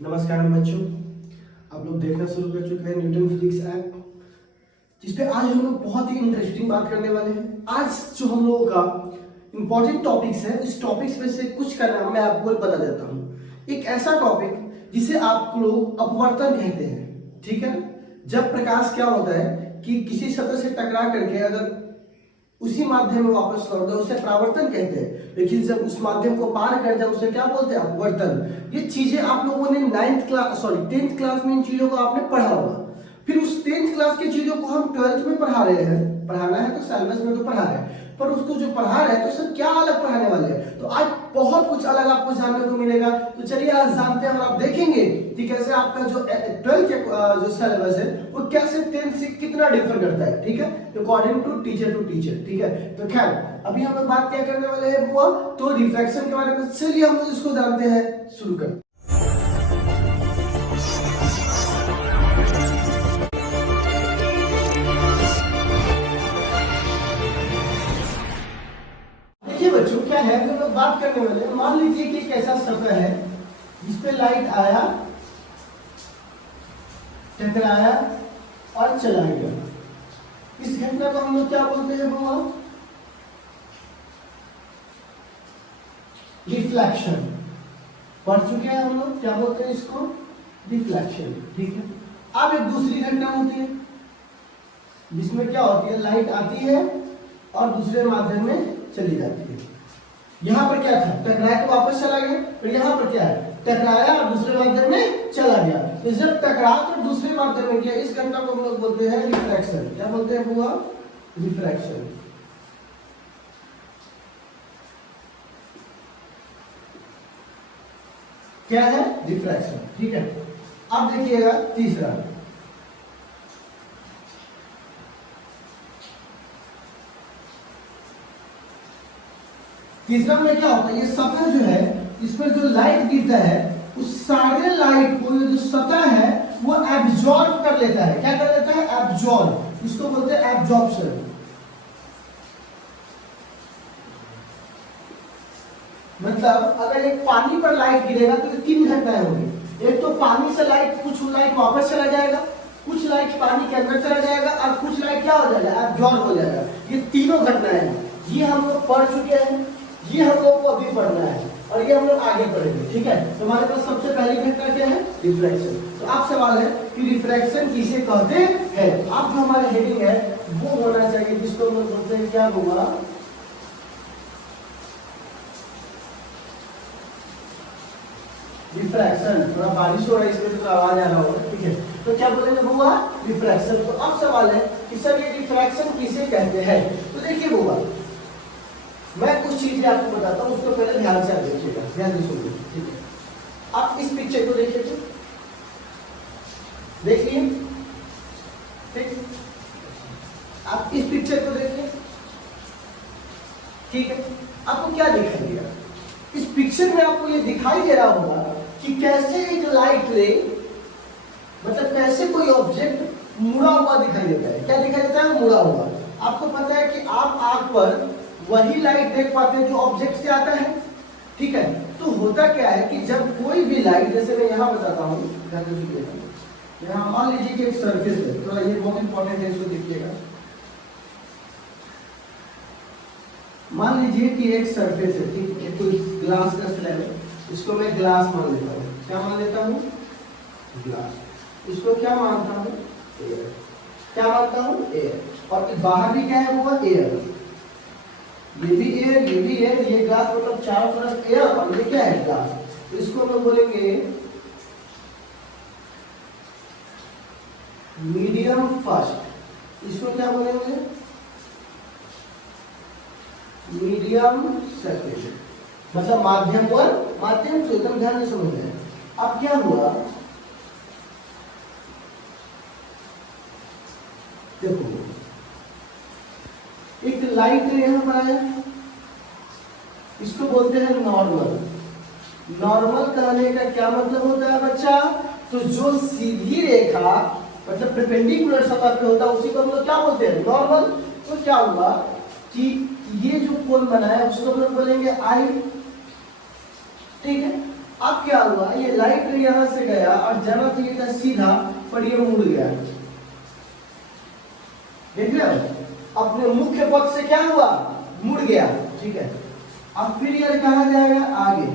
नमस्कार बच्चों, आप लोग देखना शुरू कर चुके हैं न्यूटन फिजिक्स ऐप, जिसपे आज हम लोग बहुत ही इंटरेस्टिंग बात करने वाले हैं। आज जो हम लोगों का इंपॉर्टेंट टॉपिक्स है, इस टॉपिक्स में से कुछ का नाम मैं आपको बता देता हूँ। एक ऐसा टॉपिक जिसे आप लोग अपवर्तन कहते हैं, ठीक है। जब प्रकाश क्या होता है कि किसी सतह से टकरा करके अगर उसी माध्यम में वापस लौटता है उसे परावर्तन कहते हैं, लेकिन जब उस माध्यम को पार कर जाए उसे क्या बोलते हैं? अपवर्तन। ये चीजें आप लोगों ने 10th क्लास में इन चीजों को आपने पढ़ा होगा। फिर उस 10th क्लास की चीजों को हम 12th में पढ़ा रहे हैं। पढ़ाना है तो सिलेबस में तो पढ़ा रहे हैं, पर उसको जो पढ़ा रहे हैं तो सर क्या अलग पढ़ाने वाले हैं। तो आज बहुत कुछ अलग आपको जानने को मिलेगा। तो चलिए आज जानते हैं और आप देखेंगे कि कैसे आपका जो 12th जो सिलेबस है वो कैसे 10th से कितना डिफर करता है, ठीक है, अकॉर्डिंग टू टीचर, ठीक है। तो खैर अभी हम लोग बात क्या करने वाले हैं बुआ, तो रिफ्रैक्शन के बारे में। चलिए हम लोग इसको जानते हैं, शुरू करते हैं। बच्चों क्या है हम लोग बात करने वाले हैं। मान लीजिए कि एक ऐसा सतह है जिसपे लाइट आया, टकराया और चला गया। इस घटना को हम लोग क्या बोलते हैं बुआ? रिफ्लेक्शन। पढ़ चुके हैं हम लोग, क्या बोलते हैं इसको? रिफ्लेक्शन, ठीक है। अब एक दूसरी घटना होती है जिसमें क्या होती है, लाइट आती है और दूसरे माध्यम में चली जाती है। यहां पर क्या था? टकराया तो वापस चला गया। और यहां पर क्या है? टकराया और दूसरे माध्यम में चला गया। तो जब टकरा तो दूसरे माध्यम में गया, इस घटना को हम लोग बोलते हैं रिफ्रैक्शन। क्या बोलते हैं बुआ? रिफ्रैक्शन। क्या है? रिफ्रैक्शन, ठीक है। अब देखिएगा तीसरा, तीसरा में क्या होता है, ये सतह जो है इस पर जो लाइट गिरता है उस सारे लाइट को जो सतह है वो एब्जॉर्ब कर लेता है। क्या कर लेता है? एब्जॉर्ब। इसको बोलते हैं एब्जॉर्प्शन। मतलब अगर एक पानी पर लाइट गिरेगा तो तीन घटनाएं होंगी। एक तो पानी से लाइट, कुछ लाइट वापस चला जाएगा, कुछ लाइट पानी के अंदर चला जाएगा और कुछ लाइट क्या हो जाएगा? एब्जॉर्ब हो जाएगा। ये तीनों घटनाएं हैं। ये हम लोग पढ़ चुके हैं, ये हम लोग को अभी पढ़ना है और ये हम लोग आगे पढ़ेंगे, ठीक है। तो हमारे पास सबसे पहली घटना क्या है? रिफ्रैक्शन। तो आप सवाल है कि रिफ्रैक्शन किसे कहते हैं। अब जो हमारा हेडिंग है वो होना चाहिए जिसको हम लोग बोलते हैं, क्या होगा? रिफ्रैक्शन। थोड़ा बारिश हो रहा है इसमें तो आवाज आ रहा होगा, ठीक है। तो क्या बोलेंगे बुआ? रिफ्रैक्शन। तो अब सवाल है कि सर ये रिफ्रैक्शन किसे कहते हैं। तो देखिए बुआ, मैं कुछ चीजें आपको बताता हूँ, उसको पहले ध्यान से आप देखिएगा, ध्यान से सुनिए, ठीक है। आप इस पिक्चर को देखिए, देखिए, ठीक। आप इस पिक्चर को देखिए, ठीक है। आपको क्या दिखाई दे रहा है? इस पिक्चर में आपको ये दिखाई दे रहा होगा कि कैसे एक लाइट रे, मतलब कैसे कोई ऑब्जेक्ट मुड़ा हुआ दिखाई देता है। क्या दिखाई देता है? मुड़ा हुआ। आपको पता है कि आप आंख पर वही लाइट देख पाते हैं जो ऑब्जेक्ट से आता है, ठीक है। तो होता क्या है कि जब कोई भी लाइट, जैसे मैं यहां बताता हूं, यहां मान लीजिए कि एक सरफेस है, तो ये बहुत इंपॉर्टेंट है, इसको देखिएगा। मान लीजिए कि एक सरफेस है, ठीक है, कोई ग्लास का स्लैब है, इसको मैं ग्लास मान लेता हूँ। क्या मान लेता हूँ? ग्लास। इसको क्या मानता हूँ? एयर। क्या मानता हूँ? एयर। और बाहर भी क्या है वो? एयर। ये भी एयर, ये भी एयर, ये ग्लास, मतलब चारों तरफ एयर और ये क्या है? ग्लास। तो इसको हम लोग बोलेंगे मीडियम फर्स्ट। इसको क्या बोलेंगे? मीडियम सेकेंड, मतलब माध्यम वन, माध्यम टू। एकदम ध्यान से समझ रहे हैं। अब क्या हुआ, देखो एक लाइट यहां पर आया, इसको बोलते हैं नॉर्मल। नॉर्मल कहने का क्या मतलब होता है बच्चा? तो जो सीधी रेखा, मतलब परपेंडिकुलर सतह पे होता है, उसी को हम लोग क्या बोलते हैं? नॉर्मल। तो क्या हुआ कि ये जो कोण बनाया उसको हम लोग बोलेंगे आई, ठीक है। अब क्या हुआ, ये लाइट रे यहां से गया और जाना चाहिए था सीधा, पर ये मुड़ गया। देख रहे हो, अपने मुख्य पथ से क्या हुआ, मुड़ गया। ठीक है, अब फिर ये कहा जाएगा आगे,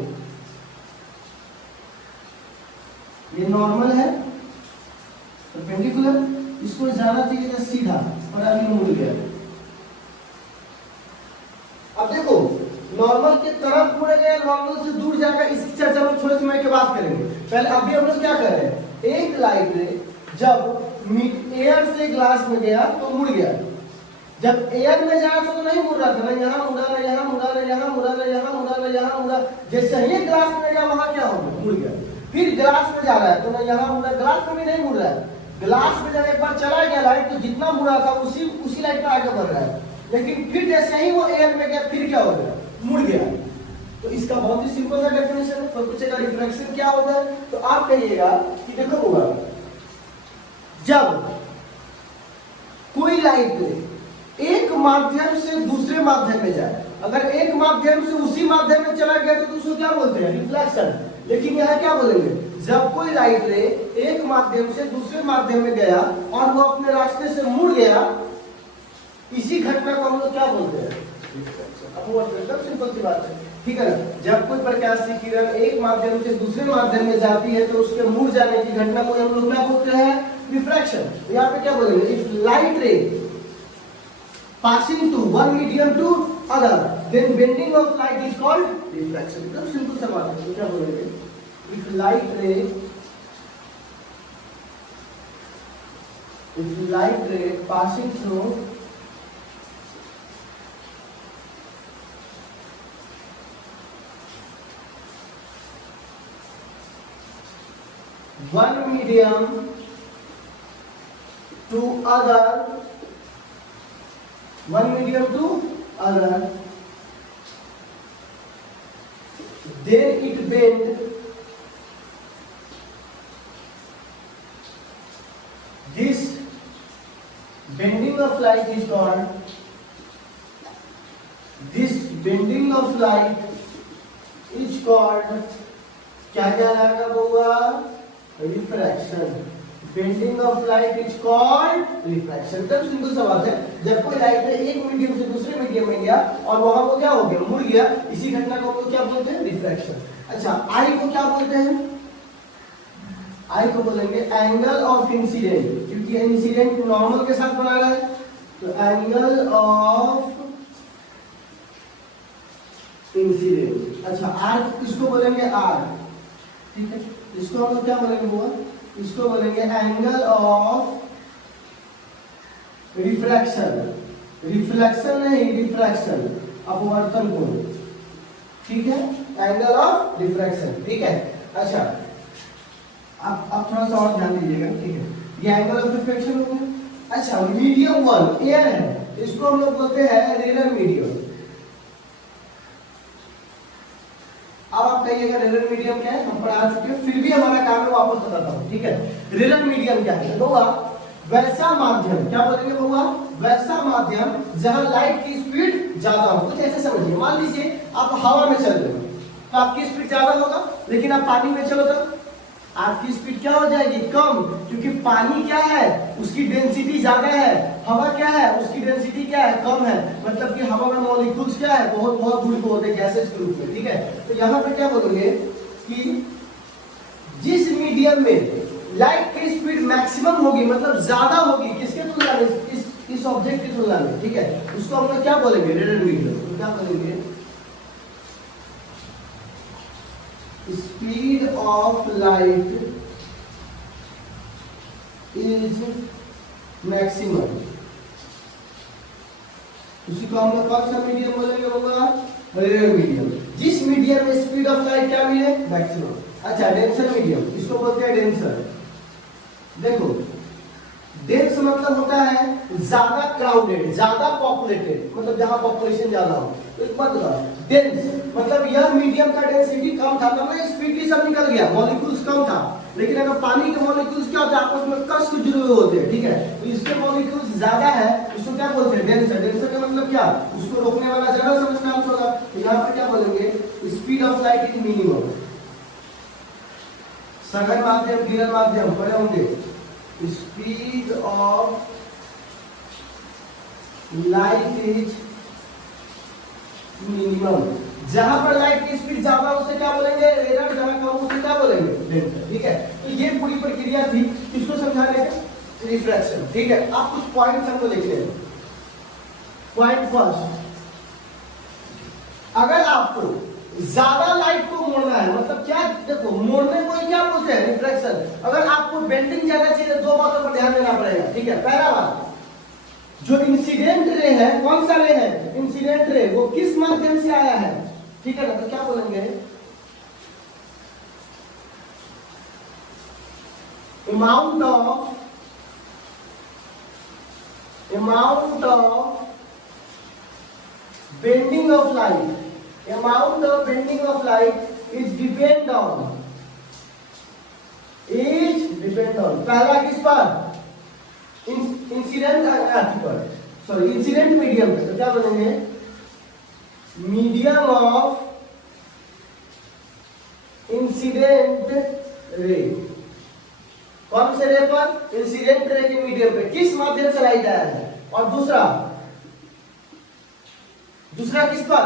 ये नॉर्मल है परपेंडिकुलर, इसको जाना चाहिए था सीधा और आगे मुड़ गया। अब देखो, नॉर्मल के तरफ मुड़ गया, नॉर्मल से दूर जाएगा, इसकी चर्चा हम थोड़े समय के बाद करेंगे। पहले अभी हम लोग क्या कर रहे हैं, एक लाइट रे जब एयर से ग्लास में गया तो मुड़ गया, जब एयर में जाया तो नहीं मुड़ रहा था, ना यहाँ मुड़ा, ना यहाँ मुड़ा, ना यहाँ मुड़ा, ना यहाँ मुड़ा, ना यहाँ मुड़ा। जैसे ही ग्लास में गया वहां क्या हो गया, मुड़ गया। फिर ग्लास में जा रहा है तो ना यहाँ मुड़ा, ग्लास में भी नहीं मुड़ रहा है। ग्लास में जब एक बार चला गया लाइट तो जितना मुड़ा था उसी लाइट पर आगे बढ़ रहा है, लेकिन फिर जैसे ही वो एयर में गया फिर क्या हो गया, मुड़ गया। तो इसका बहुत ही सिंपल सा डेफिनेशन है। तो पूछेगा रिफ्रैक्शन क्या होता है, तो आप कहिएगा कि देखो होगा, जब कोई लाइट एक माध्यम से दूसरे माध्यम में जाए, अगर एक माध्यम से उसी माध्यम में चला गया तो उसको क्या बोलते हैं, रिफ्लेक्शन। लेकिन यहाँ क्या बोलेंगे, जब कोई लाइट रे एक माध्यम से दूसरे माध्यम में गया और वो अपने रास्ते से मुड़ गया, इसी घटना को हम लोग क्या बोलते हैं, अब वो एकदम सिंपल सी बात है। ठीक है ना, जब कोई प्रकाश की किरण एक माध्यम से दूसरे माध्यम में जाती है तो उसके मुड़ जाने की घटना को हम लोग क्या बोलते हैं, रिफ्रैक्शन। यहाँ पे क्या बोलेंगे, इफ लाइट रे passing to one medium to other, then bending of light is called refraction. एकदम सिंपल सा बात है। तो क्या बोलेंगे, if light ray passing through one medium to other, one medium to other, then it bend, this bending of light is called, this bending of light is called, क्या कहलाएगा बउआ, refraction. Bending of light is called refraction. एकदम simple सा बात है, जब कोई light है एक मीडियम से दूसरे मीडियम में गया और वहां वो क्या हो गया, मुड़ गया, इसी घटना को क्या बोलते हैं, रिफ्रैक्शन। अच्छा, आई को क्या बोलते हैं, आई को बोलेंगे एंगल ऑफ इंसिडेंट, क्योंकि इंसिडेंट नॉर्मल के साथ बना रहा है, तो एंगल ऑफ इंसिडेंट। अच्छा, आर इसको बोलेंगे आर, ठीक है, इसको हम लोग क्या बोलेंगे हुआ, इसको बोलेंगे एंगल ऑफ रिफ्रैक्शन, रिफ्लेक्शन नहीं रिफ्रैक्शन, अपवर्तन कोण, ठीक है, एंगल ऑफ रिफ्रैक्शन। ठीक है, अच्छा आप थोड़ा सा और ध्यान दीजिएगा, ठीक है, ये एंगल ऑफ रिफ्रैक्शन हो गया। अच्छा, मीडियम वन एयर है, इसको हम लोग बोलते हैं रेयर मीडियम। अब आप कहिएगा रेयर मीडियम क्या है, हम पढ़ा चुके हैं, फिर भी हमारा काम है वापस बताता हूं। ठीक है, रेयर मीडियम क्या है बउआ, वैसा माध्यम, क्या बोलेंगे बउआ, वैसा माध्यम जहां लाइट की स्पीड ज्यादा हो। कुछ ऐसे समझिए, मान लीजिए आप हवा में चल रहे हो तो आपकी स्पीड ज्यादा होगा, लेकिन आप पानी में चलो तो आपकी स्पीड क्या हो जाएगी, कम, क्योंकि पानी क्या है, उसकी डेंसिटी ज्यादा है, हवा क्या है, उसकी डेंसिटी क्या है, कम है। मतलब कि हवा में मॉलिक्यूल्स क्या है, बहुत बहुत दूर पे होते हैं, गैसेस के रूप में। ठीक है, तो यहाँ पे क्या बोलोगे कि जिस मीडियम में लाइट की स्पीड मैक्सिमम होगी, मतलब ज्यादा होगी, किसके तुलना में, इस ऑब्जेक्ट की तुलना में, ठीक है, उसको हम लोग क्या बोलेंगे, रेयर मीडियम। तो क्या बोलेंगे, speed of light is maximum, उसी को हम लोग कौन सा मीडियम बोलेंगे होगा, रेयर मीडियम। जिस मीडियम में स्पीड ऑफ लाइट क्या मिले, मैक्सिमम। अच्छा, डेंसर मीडियम, इसको बोलते हैं डेंसर। देखो, डेंस मतलब होता है ज्यादा क्राउडेड, ज्यादा पॉपुलेटेड, मतलब जहां पॉपुलेशन ज्यादा हो। तो एक बात बताओ, डेंस मतलब यह मीडियम का डेंसिटी कम था, तब ना स्पीड सब निकल गया, मॉलिक्यूल्स कम था। लेकिन अगर पानी के मॉलिक्यूल्स क्या होता है, आपस में कस के जुड़े हुए होते हैं। ठीक है, तो इसके मॉलिक्यूल्स ज्यादा है, इसको क्या बोलते हैं, डेंसर। डेंसर का मतलब क्या, उसको रोकने वाला ज्यादा समझना होगा। तो यहाँ पे क्या बोलेंगे, speed of light is minimum. सघन माध्यम किरण माध्यम पढ़े होंगे। Speed of light is minimum. जहां पर लाइट की स्पीड ज्यादा उसे क्या बोलेंगे रेयर, जहां कम उसे क्या बोलेंगे डेल्टा। ठीक है, तो ये पूरी प्रक्रिया थी किसको समझाने का, रिफ्रैक्शन। ठीक है, आप कुछ पॉइंट्स हमको लिख लें। पॉइंट फर्स्ट, अगर आपको ज्यादा लाइट को मोड़ना है, मतलब क्या, देखो मोड़ने को क्या बोलते हैं, रिफ्रैक्शन। अगर आपको बेंडिंग ज्यादा चाहिए, दो बातों पर ध्यान देना पड़ेगा। ठीक है, पहला बात, जो इंसिडेंट रे है, कौन सा रे है, इंसिडेंट रे, वो किस माध्यम से आया है। ठीक है ना, तो क्या बोलेंगे, amount of bending of light, amount of bending of light is depend on पहला किस पर, इंसिडेंट पर, सॉरी इंसिडेंट मीडियम पे। तो क्या बोलेंगे, मीडियम ऑफ इंसिडेंट रे। कौन से रे पर, इंसिडेंट रे के मीडियम पे, किस माध्यम से लाइट आया है। और दूसरा किस पर,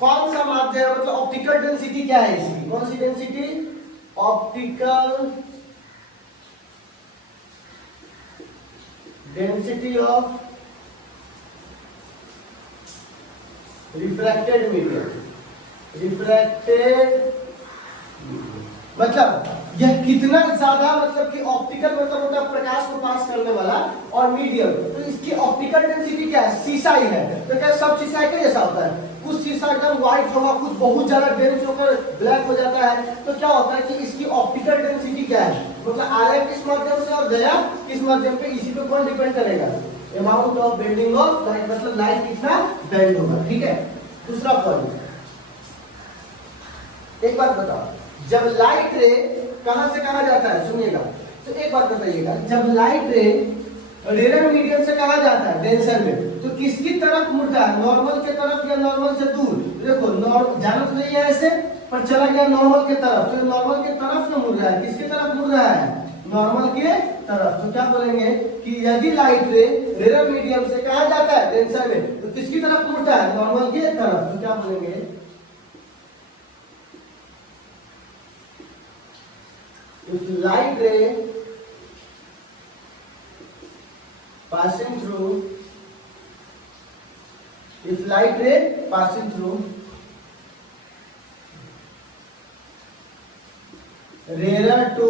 कौन सा माध्यम, मतलब ऑप्टिकल डेंसिटी क्या है इसकी, कौन सी density, optical density of refracted medium, मतलब यह कितना ज्यादा, मतलब कि ऑप्टिकल मतलब होता है प्रकाश को पास करने वाला, और मीडियम, तो इसकी ऑप्टिकल डेंसिटी क्या है, शीशा ही है। तो क्या सब शीशा के जैसा होता है, कुछ शीशा एकदम व्हाइट होगा, कुछ बहुत ज्यादा डेंस होकर ब्लैक हो जाता है। तो क्या होता है कि इसकी ऑप्टिकल डेंसिटी क्या है, मतलब आया किस माध्यम से और गया किस माध्यम पे, इसी पे कौन डिपेंड करेगा, amount of bending of light, मतलब लाइट कितना बेंड होगा। ठीक है, दूसरा पॉइंट, एक बात बताओ, जब लाइट रे कहां से कहां जाता है, सुनिएगा, तो एक बात बताइएगा, जब लाइट रे रेयर मीडियम से कहां जाता है, डेंसर में, तो किसकी तरफ मुड़ता है, नॉर्मल के तरफ या नॉर्मल से दूर। देखो जाना तो नहीं है ऐसे, पर चला गया नॉर्मल के तरफ, तो नॉर्मल के तरफ ना मुड़ रहा है, किसकी तरफ मुड़ रहा है, नॉर्मल के तरफ। तो क्या बोलेंगे कि यदि लाइट रे रेयर मीडियम से कहां जाता है, डेंसर में, तो किसकी तरफ मुड़ता है, नॉर्मल के तरफ। तो क्या बोलेंगे, if light ray passing through rarer to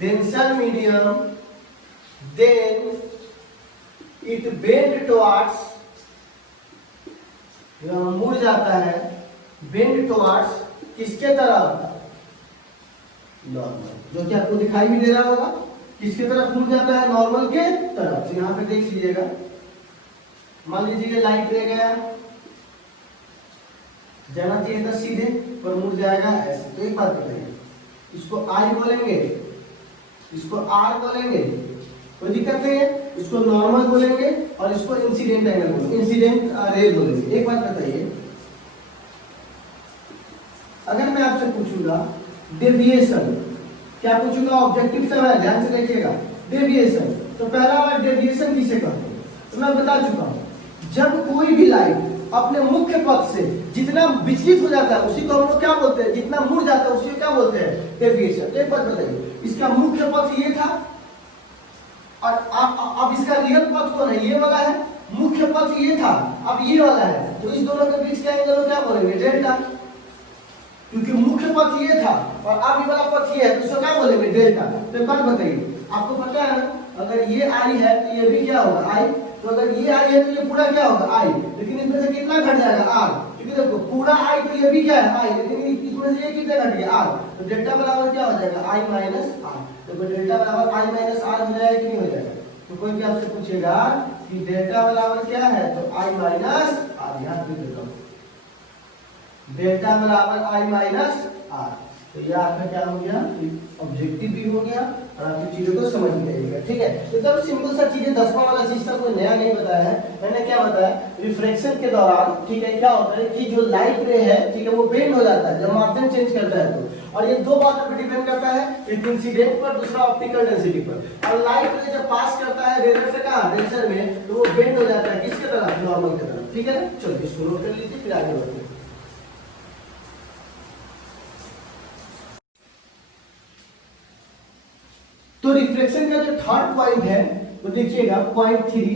denser medium, then it bend towards, मुड़ जाता है, bend towards किसके तरफ, नॉर्मल, जो कि आपको दिखाई भी दे रहा होगा, किसके तरफ मुड़ जाता है, नॉर्मल के तरफ। तो यहाँ पे देख लीजिएगा, मान लीजिए लाइट रह गया, जाना चाहिए था सीधे, पर मुड़ जाएगा ऐसे। तो एक बात बताइए, इसको आई बोलेंगे, इसको आर बोलेंगे, कोई दिक्कत नहीं है, इसको नॉर्मल बोलेंगे, और इसको इंसिडेंट एंगल बोलेंगे, इंसिडेंट रे बोलेंगे। एक बात बताइए, अगर मैं आपसे पूछूंगा डेविएशन, क्या पूछूंगा, ऑब्जेक्टिव से है, ध्यान से देखिएगा, डेविएशन, तो पहला बार डेविएशन किसे कहते हैं, तो मैं बता चुका हूं, जब कोई भी लाइट अपने मुख्य पथ से जितना विचलित हो जाता है उसी को हम लोग क्या बोलते हैं, जितना मुड़ जाता है उसी को क्या बोलते हैं, डेविएशन। एक बात बताइए, इसका मुख्य पथ ये था, और अब इसका रियल पथ कौन है, ये वाला है, मुख्य पथ ये था, अब ये वाला है, तो इस दोनों के बीच का एंगल को क्या बोलेंगे, डेल्टा, क्योंकि मुख्य पथ ये था और अब ये वाला पथ ये है, तो इसको क्या बोलेंगे, डेल्टा। तो एक बात बताइए, आपको पता है ना, अगर ये आई है तो ये भी क्या होगा, आई, तो अगर ये आई है तो ये पूरा क्या होगा, आई, लेकिन इसमें से कितना घट जाएगा, आर, क्योंकि देखो पूरा आई तो ये भी क्या है, आई, लेकिन इसमें से ये कितना घट गया, आर, तो डेल्टा बराबर क्या हो जाएगा, आई माइनस आर। तो डेल्टा बराबर आई माइनस आर हो जाएगा कि नहीं हो जाएगा। तो कोई भी आपसे पूछेगा कि डेल्टा बराबर क्या है, तो आई माइनस आर, यहाँ पे देखो डेल्टा बराबर आई माइनस आर। तो ये आपका क्या हो गया, ऑब्जेक्टिव भी हो गया और आपकी चीजों को समझ भी आएगा। ठीक है, तो एकदम सिंपल सा चीजें, 10वां वाला सिस्टम कोई नया नहीं बताया है मैंने। क्या बताया, रिफ्रैक्शन के दौरान, ठीक है, क्या होता है कि जो लाइट रे है, ठीक है, वो बेंड हो जाता है जब माध्यम चेंज करता है तो। और ये दो बातों पर डिपेंड करता है, एक इंसिडेंट पर, दूसरा ऑप्टिकल डेंसिटी पर। और लाइट रे जब पास करता है रेजर से कहां, डेंसर में, तो वो बेंड हो जाता है किसके तरफ, नॉर्मल की तरफ। ठीक है ना, चलो इसको नोट कर लीजिए फिर आगे बढ़ते हैं। तो रिफ्लेक्शन का जो थर्ड पॉइंट है वो देखिएगा पॉइंट 3।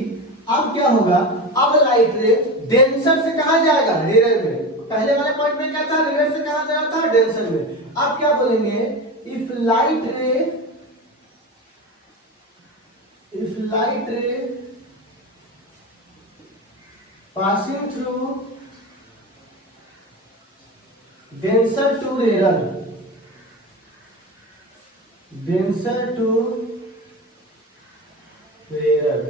अब क्या होगा, अब लाइट रे डेंसर से कहां जाएगा, रेयर में। पहले वाले पॉइंट में क्या था, रेयर से कहां जा रहा था, डेंसर में। अब क्या बोलेंगे, if light ray passing through denser to rarer, denser to rarer,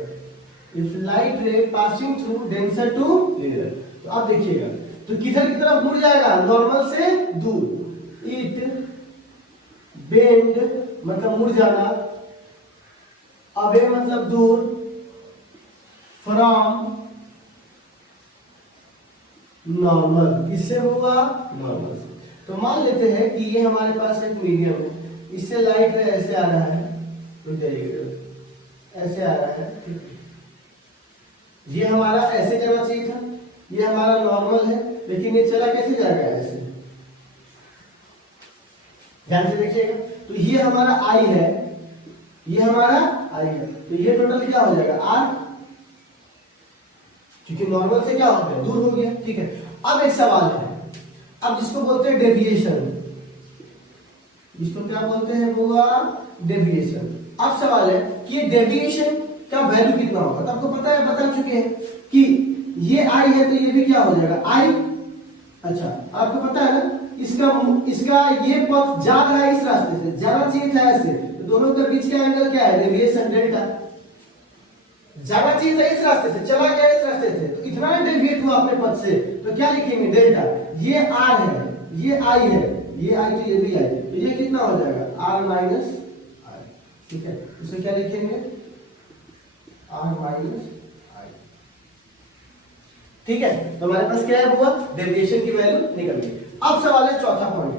if light ray passing through denser to rarer। तो आप देखिएगा, तो किधर की तरफ मुड़ जाएगा, नॉर्मल से दूर। इट बेंड मतलब मुड़ जाना, अवे मतलब दूर, फ्रॉम नॉर्मल, किससे होगा, नॉर्मल से। तो मान लेते हैं कि ये हमारे पास एक मीडियम है, इससे लाइट ऐसे आ रहा है, तो जाइएगा ऐसे आ रहा है, ठीक है। ये हमारा ऐसे जाना चाहिए था, ये हमारा नॉर्मल है, लेकिन ये चला कैसे जाएगा, ऐसे। ध्यान से देखिएगा, तो ये हमारा आई है, ये हमारा आई है, तो ये टोटल क्या हो जाएगा, आर, क्योंकि नॉर्मल से क्या हो गया, दूर हो गया। ठीक है, अब एक सवाल है, अब जिसको बोलते हैं डेविएशन, इसको क्या बोलते हैं, होगा डेविएशन। अब सवाल है कि ये डेविएशन का वैल्यू कितना होगा। तो आपको पता है, बता चुके हैं कि ये आई है तो ये भी क्या हो जाएगा, आई। अच्छा, आपको पता है ना, इसका ये पथ जा रहा है इस रास्ते से, जाना चाहिए था ऐसे, तो दोनों के बीच का एंगल क्या है, डेविएशन डेल्टा। जाना चाहिए था इस रास्ते से, चला गया इस रास्ते से, तो इतना डेविएट हुआ अपने पथ से, तो क्या लिखेंगे, डेल्टा। ये आर है, ये आई है, ये आई तो ये भी आई, तो ये कितना हो जाएगा, आर माइनस आई। ठीक है, इसे क्या लिखेंगे, आर माइनस आई। ठीक है, तो हमारे पास क्या है, हुआ डेविएशन की वैल्यू निकल गई। अब सवाल है चौथा पॉइंट,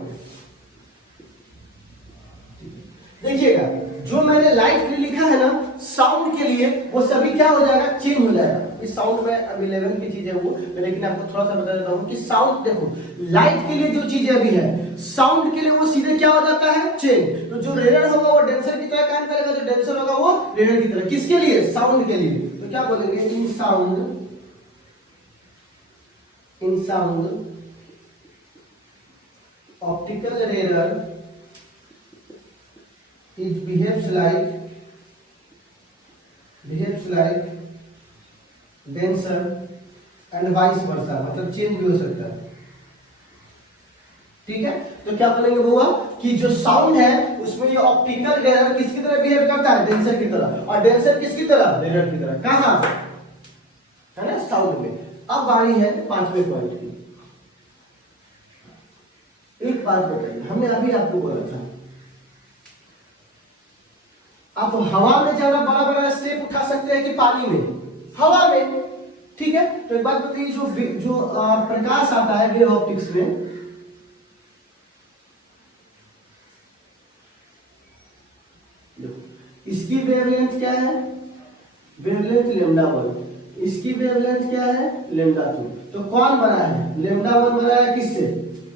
देखिएगा, जो मैंने लाइट के लिए लिखा है ना, साउंड के लिए वो सभी क्या हो जाएगा, चेंज हो जाएगा। इस साउंड में अब 11 की चीज है वो, लेकिन आपको थोड़ा सा बता देता हूं कि साउंड, देखो लाइट के लिए जो चीजें अभी है, साउंड के लिए वो सीधे क्या हो जाता है, चेंज। तो जो रेयर होगा वो डेंसर की तरह काम करेगा, जो डेंसर होगा वो रेयर की तरह। किसके लिए, साउंड के लिए। तो क्या बोलेंगे, in sound optical rare it behaves like denser and vice versa, मतलब चेंज भी हो सकता है। ठीक है, तो क्या बोलेंगे बुआ कि जो साउंड है उसमें ये ऑप्टिकल रेयर किसकी तरह बिहेव करता है, डेंसर की तरह, और डेंसर किसकी तरह, रेयर की तरह। कहां है ना, साउंड में। अब बारी है 5वें पॉइंट की। एक बात बताइए, हमने अभी आपको बोला था आप हवा में ज्यादा बड़ा बड़ा स्टेप उठा सकते हैं कि पानी में, हवा में। ठीक है, तो एक बात बताइए, जो प्रकाश आता है वेव ऑप्टिक्स में, इसकी वेवलेंथ क्या है, वेवलेंथ λ1, इसकी वेवलेंथ क्या है, λ2। तो कौन बना है, λ1 बना है किससे,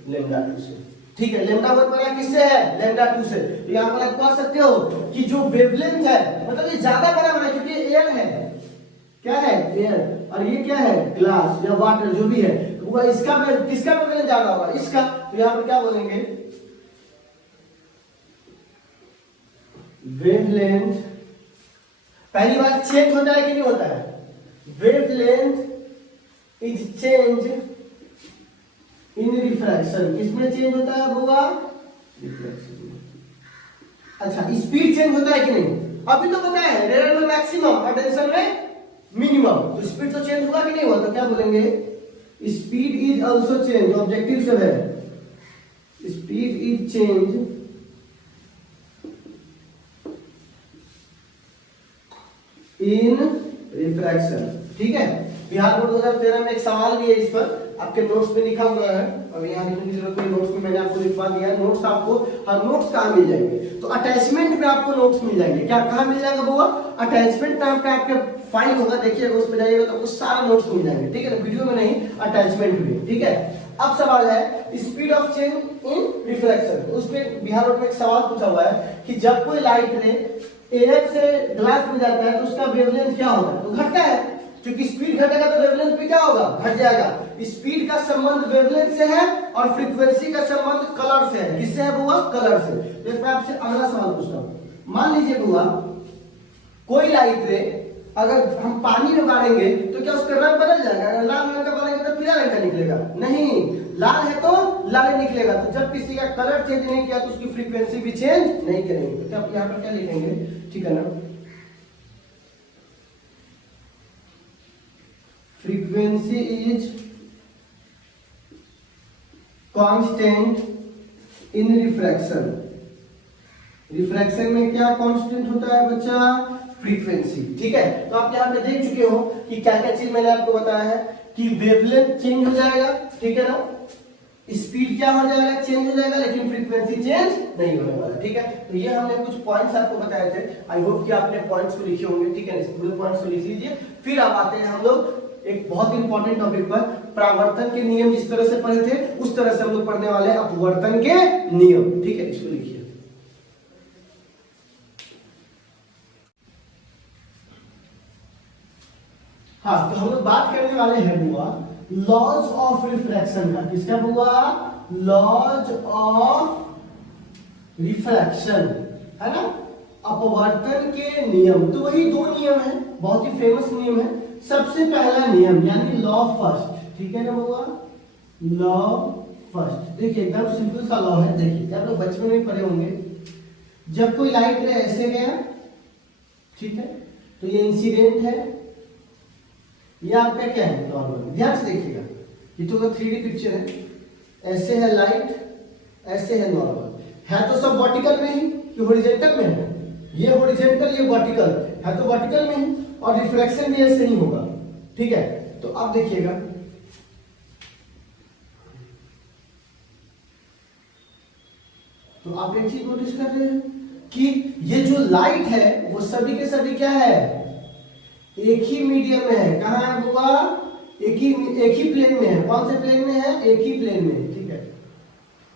λ2 से। ठीक है, λ1 बना किससे है, λ2 से। तो यहां पर आप कह सकते हो कि जो वेवलेंथ है, मतलब ये ज्यादा बड़ा बना क्योंकि एयर है, क्या है, एयर, और ये क्या है, ग्लास या वाटर, जो भी है, वो इसका किसका वेवलेंथ ज्यादा होगा, इसका। तो यहां पर क्या बोलेंगे, वेवलेंथ, पहली बात चेंज होता है कि नहीं होता है, wavelength is change in refraction. किसमें चेंज होता है होगा, रिफ्रैक्शन। अच्छा, स्पीड चेंज होता है कि नहीं, अभी तो बताया है, रेयर में मैक्सिमम और डेंसर में मिनिमम, तो स्पीड तो चेंज हुआ कि नहीं हुआ। तो क्या बोलेंगे, speed is also change, objective से है, speed is change in refraction. ठीक है, बिहार बोर्ड 2013 में एक सवाल भी है इस पर, आपके नोट्स में लिखा हुआ है, अब यहाँ लिखने की जरूरत नहीं, नोट्स में मैंने आपको लिखवा दिया है। नोट्स आपको, हर नोट्स कहाँ मिल जाएंगे, तो अटैचमेंट में आपको नोट्स मिल जाएंगे। क्या कहाँ मिल जाएगा बुआ, अटैचमेंट नाम का आपके फाइल होगा, देखिएगा उसमें जाइएगा तो आपको सारा नोट्स मिल जाएंगे। ठीक है ना, वीडियो में नहीं, अटैचमेंट में। ठीक है, अब सवाल है speed of change in refraction. उसमें बिहार बोर्ड में एक सवाल पूछा हुआ है कि जब कोई लाइट रे एयर से ग्लास में जाता है तो उसका वेवलेंथ क्या होगा, तो घटता है, क्योंकि स्पीड घटेगा तो वेवलेंथ भी क्या होगा, घट जाएगा। स्पीड का संबंध वेवलेंथ से है और फ्रीक्वेंसी का संबंध कलर से है। किससे है बुआ, कलर से। तो मैं आपसे अगला सवाल पूछता हूं, मान लीजिए बुआ कोई लाइट रे अगर हम पानी में गाड़ेंगे तो क्या उसका रंग बदल जाएगा, अगर लाल रंग का मारेंगे तो पीला रंग का निकलेगा, नहीं, लाल है तो लाल निकलेगा। तो जब किसी का कलर चेंज नहीं किया तो उसकी फ्रीक्वेंसी भी चेंज नहीं करेंगे। तो आप यहाँ पर क्या लिखेंगे, ठीक है ना, frequency is constant in refraction. Refraction में क्या कांस्टेंट होता है बच्चा, फ्रीक्वेंसी। ठीक है, तो आप यहाँ पे देख चुके हो कि क्या क्या चीज मैंने आपको बताया है कि वेवलेंथ चेंज हो जाएगा, ठीक है ना, स्पीड क्या हो जाएगा, चेंज हो जाएगा, लेकिन फ्रीक्वेंसी चेंज नहीं होने वाला। ठीक है, तो ये हमने कुछ पॉइंट्स आपको बताए थे, आई होप कि आपने पॉइंट्स को लिखे होंगे। ठीक है, इस पूरे पॉइंट्स को लिख लीजिए। फिर अब आते हैं हम लोग एक बहुत इंपॉर्टेंट टॉपिक पर, परावर्तन के नियम। जिस तरह से पढ़े थे उस तरह से हम लोग पढ़ने वाले हैं अपवर्तन के नियम। ठीक है, इसको लिखिए। हाँ, तो हम लोग बात करने वाले हैं बुआ लॉज ऑफ रिफ्रैक्शन का। किसका बुआ, लॉज ऑफ रिफ्रैक्शन, है ना, अपवर्तन के नियम। तो वही दो नियम है, बहुत ही फेमस नियम है। सबसे पहला नियम यानी लॉ फर्स्ट, ठीक है ना बुआ, लॉ फर्स्ट। देखिए एकदम सिंपल सा लॉ है, देखिए आप लोग बचपन में पढ़े होंगे। जब कोई लाइट रे ऐसे गया, ठीक है, तो ये इंसिडेंट है, ये आपका क्या है, नॉर्मल। ध्यान से देखिएगा, ये तो 3D पिक्चर है, ऐसे है लाइट, ऐसे है नॉर्मल। है तो सब वर्टिकल में ही कि हॉरिजॉन्टल में है, ये हॉरिजॉन्टल ये वर्टिकल है, तो वर्टिकल में ही, और रिफ्लेक्शन भी ऐसे ही होगा। ठीक है, तो अब देखिएगा, तो आप एक चीज नोटिस कर रहे हैं कि ये जो लाइट है वो सभी के सभी क्या है, एक ही मीडियम में है। कहाँ है बुआ, एक ही प्लेन में है। कौन से प्लेन में है, एक ही प्लेन में है। ठीक है,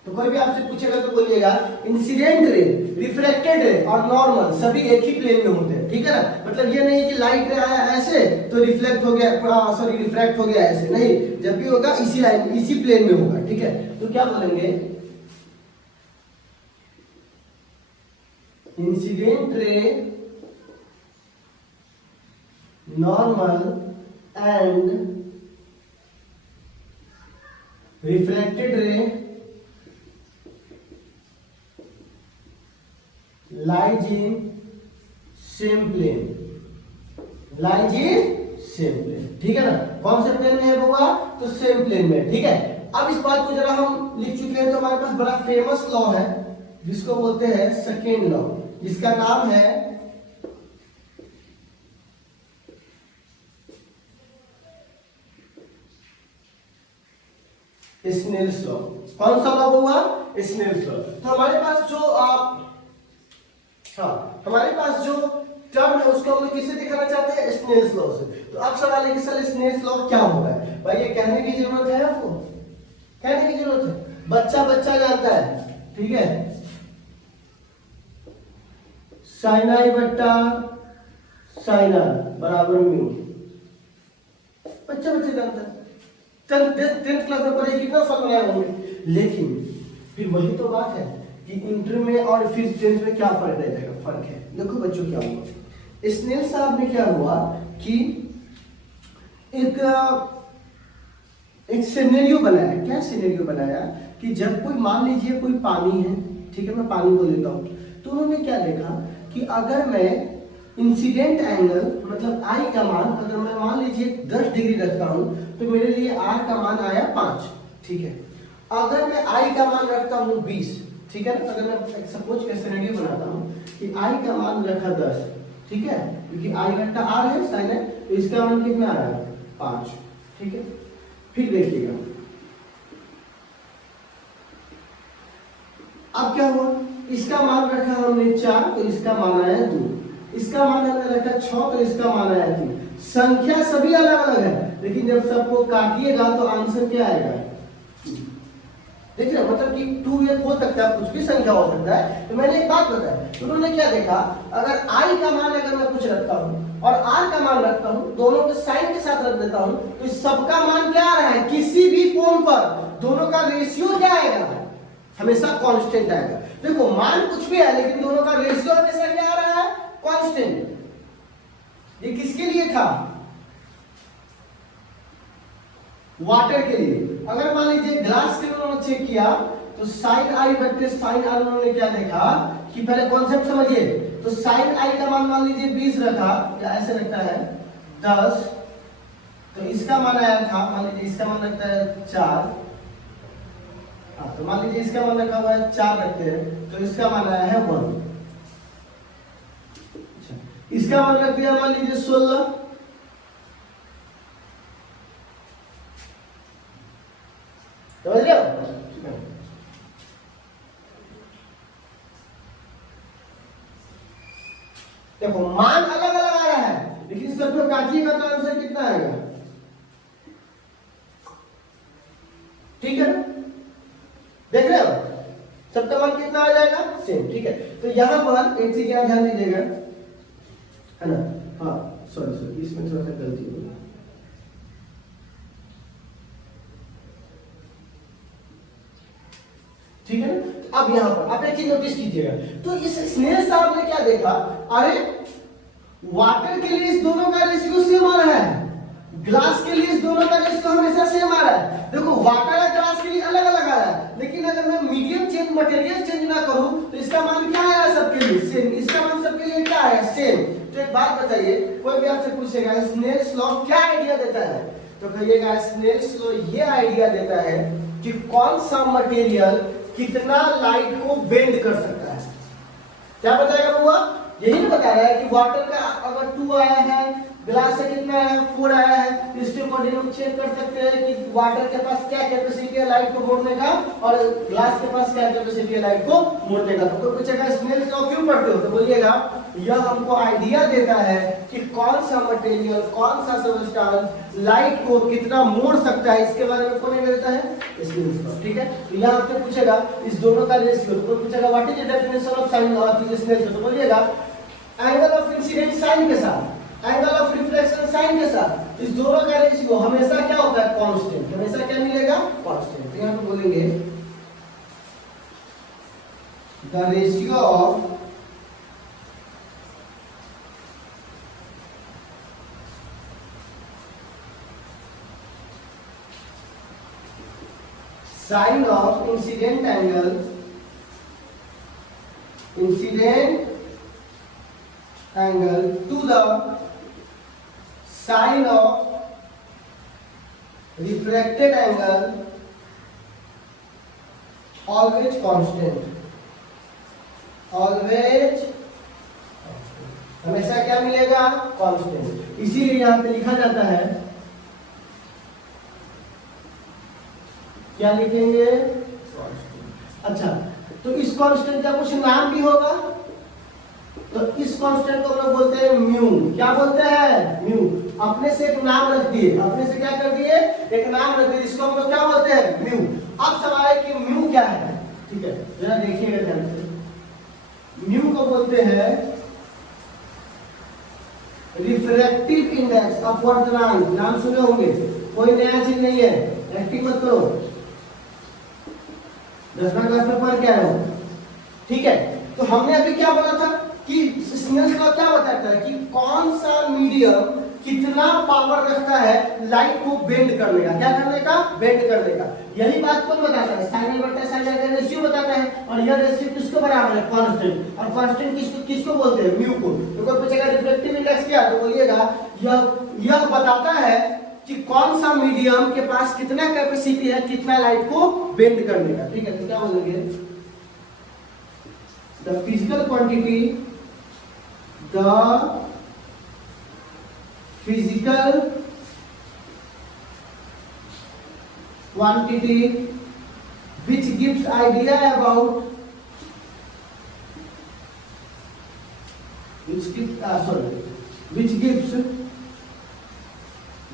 तो कोई भी आपसे पूछेगा तो बोलिएगा इंसिडेंट रे, रिफ्लेक्टेड रे और नॉर्मल सभी एक ही प्लेन में होते हैं। ठीक है ना, मतलब ये नहीं कि लाइट रे आया ऐसे तो रिफ्लेक्ट हो गया, सॉरी रिफ्रैक्ट हो गया ऐसे, नहीं, जब भी होगा इसी लाइन, इसी प्लेन में होगा। ठीक है, तो क्या बोलेंगे, incident ray, normal and refracted ray lies in same plane, lies in same plane. ठीक है ना, कौन से प्लेन में है बुआ, तो सेम प्लेन में। ठीक है, अब इस बात को जरा हम लिख चुके हैं, तो हमारे पास बड़ा फेमस लॉ है जिसको बोलते हैं सेकेंड लॉ, जिसका नाम है स्नेल्स लॉ। कौन सा लॉ हुआ, स्नेल्स लॉ। तो हमारे पास जो हमारे पास जो टर्म है उसको हम लोग किससे दिखाना चाहते हैं, स्नेल्स लॉ से। तो अब सवाल है कि सर स्नेल्स लॉ क्या होता है, भाई ये कहने की जरूरत है आपको, कहने की जरूरत है, बच्चा बच्चा जानता है। ठीक है, साइन आई बट्टा साइन आर बराबर म्यू, बच्चा बच्चा जानता है। 10th क्लास में पढ़े कितना फर्क बनाए होंगे, लेकिन फिर वही तो बात है कि इंटर में और फिर 10th में क्या फर्क रह जाएगा, फर्क है। देखो बच्चों क्या हुआ, स्नेल साहब में क्या हुआ कि एक सिनेरियो बनाया। क्या सिनेरियो बनाया कि जब कोई, मान लीजिए कोई पानी है, ठीक है, मैं पानी को लेता हूं, तो उन्होंने क्या देखा कि अगर मैं इंसिडेंट एंगल मतलब आई का मान अगर मैं मान लीजिए 10 डिग्री रखता हूं तो मेरे लिए आर का मान आया 5। ठीक है, अगर मैं आई का मान रखता हूँ 20, ठीक है ना, अगर मैं सपोज के सिनेरियो बनाता हूँ कि आई का मान रखा 10, ठीक है, क्योंकि आई वेक्टर आर है, साइन है, तो इसका मान कितना आ रहा है 5, ठीक है। फिर देखिएगा अब क्या हुआ, इसका मान रखा हमने 4, तो इसका मान आया 2, इसका मान हमने रखा 6, तो इसका मान आया 3। संख्या सभी अलग अलग है, लेकिन जब सबको काटिएगा तो आंसर क्या आएगा, देख रहे, मतलब कि 2 ये हो सकता है, कुछ भी संख्या हो सकता है। तो मैंने एक बात बताया, तो उन्होंने क्या देखा, अगर i का मान अगर मैं कुछ रखता हूँ और r का मान रखता हूँ, दोनों के साइन के साथ रख देता हूँ, तो इस सबका मान क्या आ रहा है, किसी भी कोण पर दोनों का रेशियो क्या आएगा, हमेशा कांस्टेंट आएगा। देखो मान कुछ भी है, लेकिन दोनों का रेशियो हमेशा क्या आ रहा है, कांस्टेंट। ये किसके लिए था, वाटर के लिए। अगर मान लीजिए ग्लास के लिए उन्होंने चेक किया, तो sine i vector sine r उन्होंने क्या देखा कि पहले कॉन्सेप्ट समझिए, तो साइन आई का मान लीजिए 20 रखा, या ऐसे रखता है 10, तो इसका मान आया था, मान लीजिए इसका मान रखता है 4, तो मान लीजिए इसका मान रखा हुआ है 4 रखते हैं, तो इसका मान आया है 1। अच्छा, इसका मान रख दिया मान लीजिए 16, समझ रहे हो। देखो मान अलग अलग आ रहा है, लेकिन सब को काटिएगा तो आंसर कितना आएगा, ठीक है, देख रहे हो, सबका मान कितना आ जाएगा, सेम, ठीक है। तो यहां पर एक चीज ध्यान दीजिएगा, है ना, हाँ सॉरी इसमें थोड़ा सा गलती हो गई, ठीक है ना। तो अब यहां पर आप एक चीज नोटिस कीजिएगा, तो इस स्नेल साहब ने क्या देखा, अरे वाटर के लिए इस दोनों का रेशियो सेम आ रहा है, ग्लास के लिए इस दोनों का रेशियो हमेशा सेम आ रहा है। देखो वाटर और ग्लास के लिए अलग अलग आ रहा है, लेकिन अगर मैं मीडियम चेंज मटेरियल चेंज ना करूं, तो इसका मान क्या आया सबके लिए सेम, इसका मान सबके लिए क्या है सेम। तो एक बात बताइए, कोई भी आपसे पूछेगा स्नेल्स लॉ क्या आइडिया देता है, तो कहिएगा स्नेल्स लॉ ये आइडिया देता है कि कौन सा मटेरियल कितना लाइट को बेंड कर सकता है। क्या बताएगा बुआ, यही ना बता रहा है कि वाटर का अगर 2 आया है, ग्लास से कितना है 4 आया है, इसके अकॉर्डिंग हम चेक कर सकते हैं कि वाटर के पास क्या कैपेसिटी है लाइट को मोड़ने का, और ग्लास के पास क्या कैपेसिटी है लाइट को मोड़ने का। तो कोई पूछेगा स्नेल्स लॉ क्यों पढ़ते हो, तो बोलिएगा यह हमको आइडिया देता है कि कौन सा मटेरियल, कौन सा सब्सटेंस लाइट को कितना मोड़ सकता है, इसके बारे में कौन देता है, स्नेल्स लॉ, ठीक है। तो यहाँ आपसे पूछेगा इस दोनों का रेशियो, तो कोई पूछेगा what is the definition of sine of Snell's law, तो बोलिएगा एंगल ऑफ इंसिडेंट साइन के साथ, एंगल ऑफ रिफ्लेक्शन साइन के साथ, इस दोनों का रेशियो हमेशा क्या होता है, कांस्टेंट, हमेशा क्या मिलेगा, कांस्टेंट। तो यहां पे बोलेंगे the ratio of sine of incident angle to the sine of refracted angle always constant, always हमेशा क्या मिलेगा, कांस्टेंट। इसीलिए यहां पे लिखा जाता है, क्या लिखेंगे, अच्छा, तो इस कांस्टेंट का कुछ नाम भी होगा, तो इस कांस्टेंट को हम लोग बोलते हैं म्यू। क्या बोलते हैं, म्यू। अपने से एक नाम रख दिए, अपने से क्या कर दिए, एक नाम रख दिए, इसको हम लोग क्या बोलते हैं, म्यू। अब सवाल है कि म्यू क्या है, ठीक है, जरा देखिएगा ध्यान से। म्यू को बोलते हैं रिफ्रैक्टिव इंडेक्स ऑफ वर्तमान, नाम सुने होंगे, कोई नया चीज नहीं है, एक्टिव मत करो, 10वीं क्लास में पढ़ के आए हो, ठीक है। तो हमने अभी क्या बोला था कि स्नेल्स लॉ क्या बताता है कि कौन सा मीडियम कितना पावर रखता है लाइट को बेंड करने का, क्या करने का, बेंड करने का। यही बात कौन बताता है, साइन बटा साइन का रेशियो बताता है, और यह रेशियो किसको बराबर है, कांस्टेंट। और कांस्टेंट किसको बोलते हैं, म्यू को। तो कोई पूछेगा रिफ्लेक्टिव इंडेक्स क्या, तो बोलिएगा यह बताता है कि कौन सा मीडियम के पास कितना कैपेसिटी है कितना लाइट को बेंड करने का। ठीक है, तो क्या बोलेंगे, the physical quantity, the physical quantity which gives idea about which gives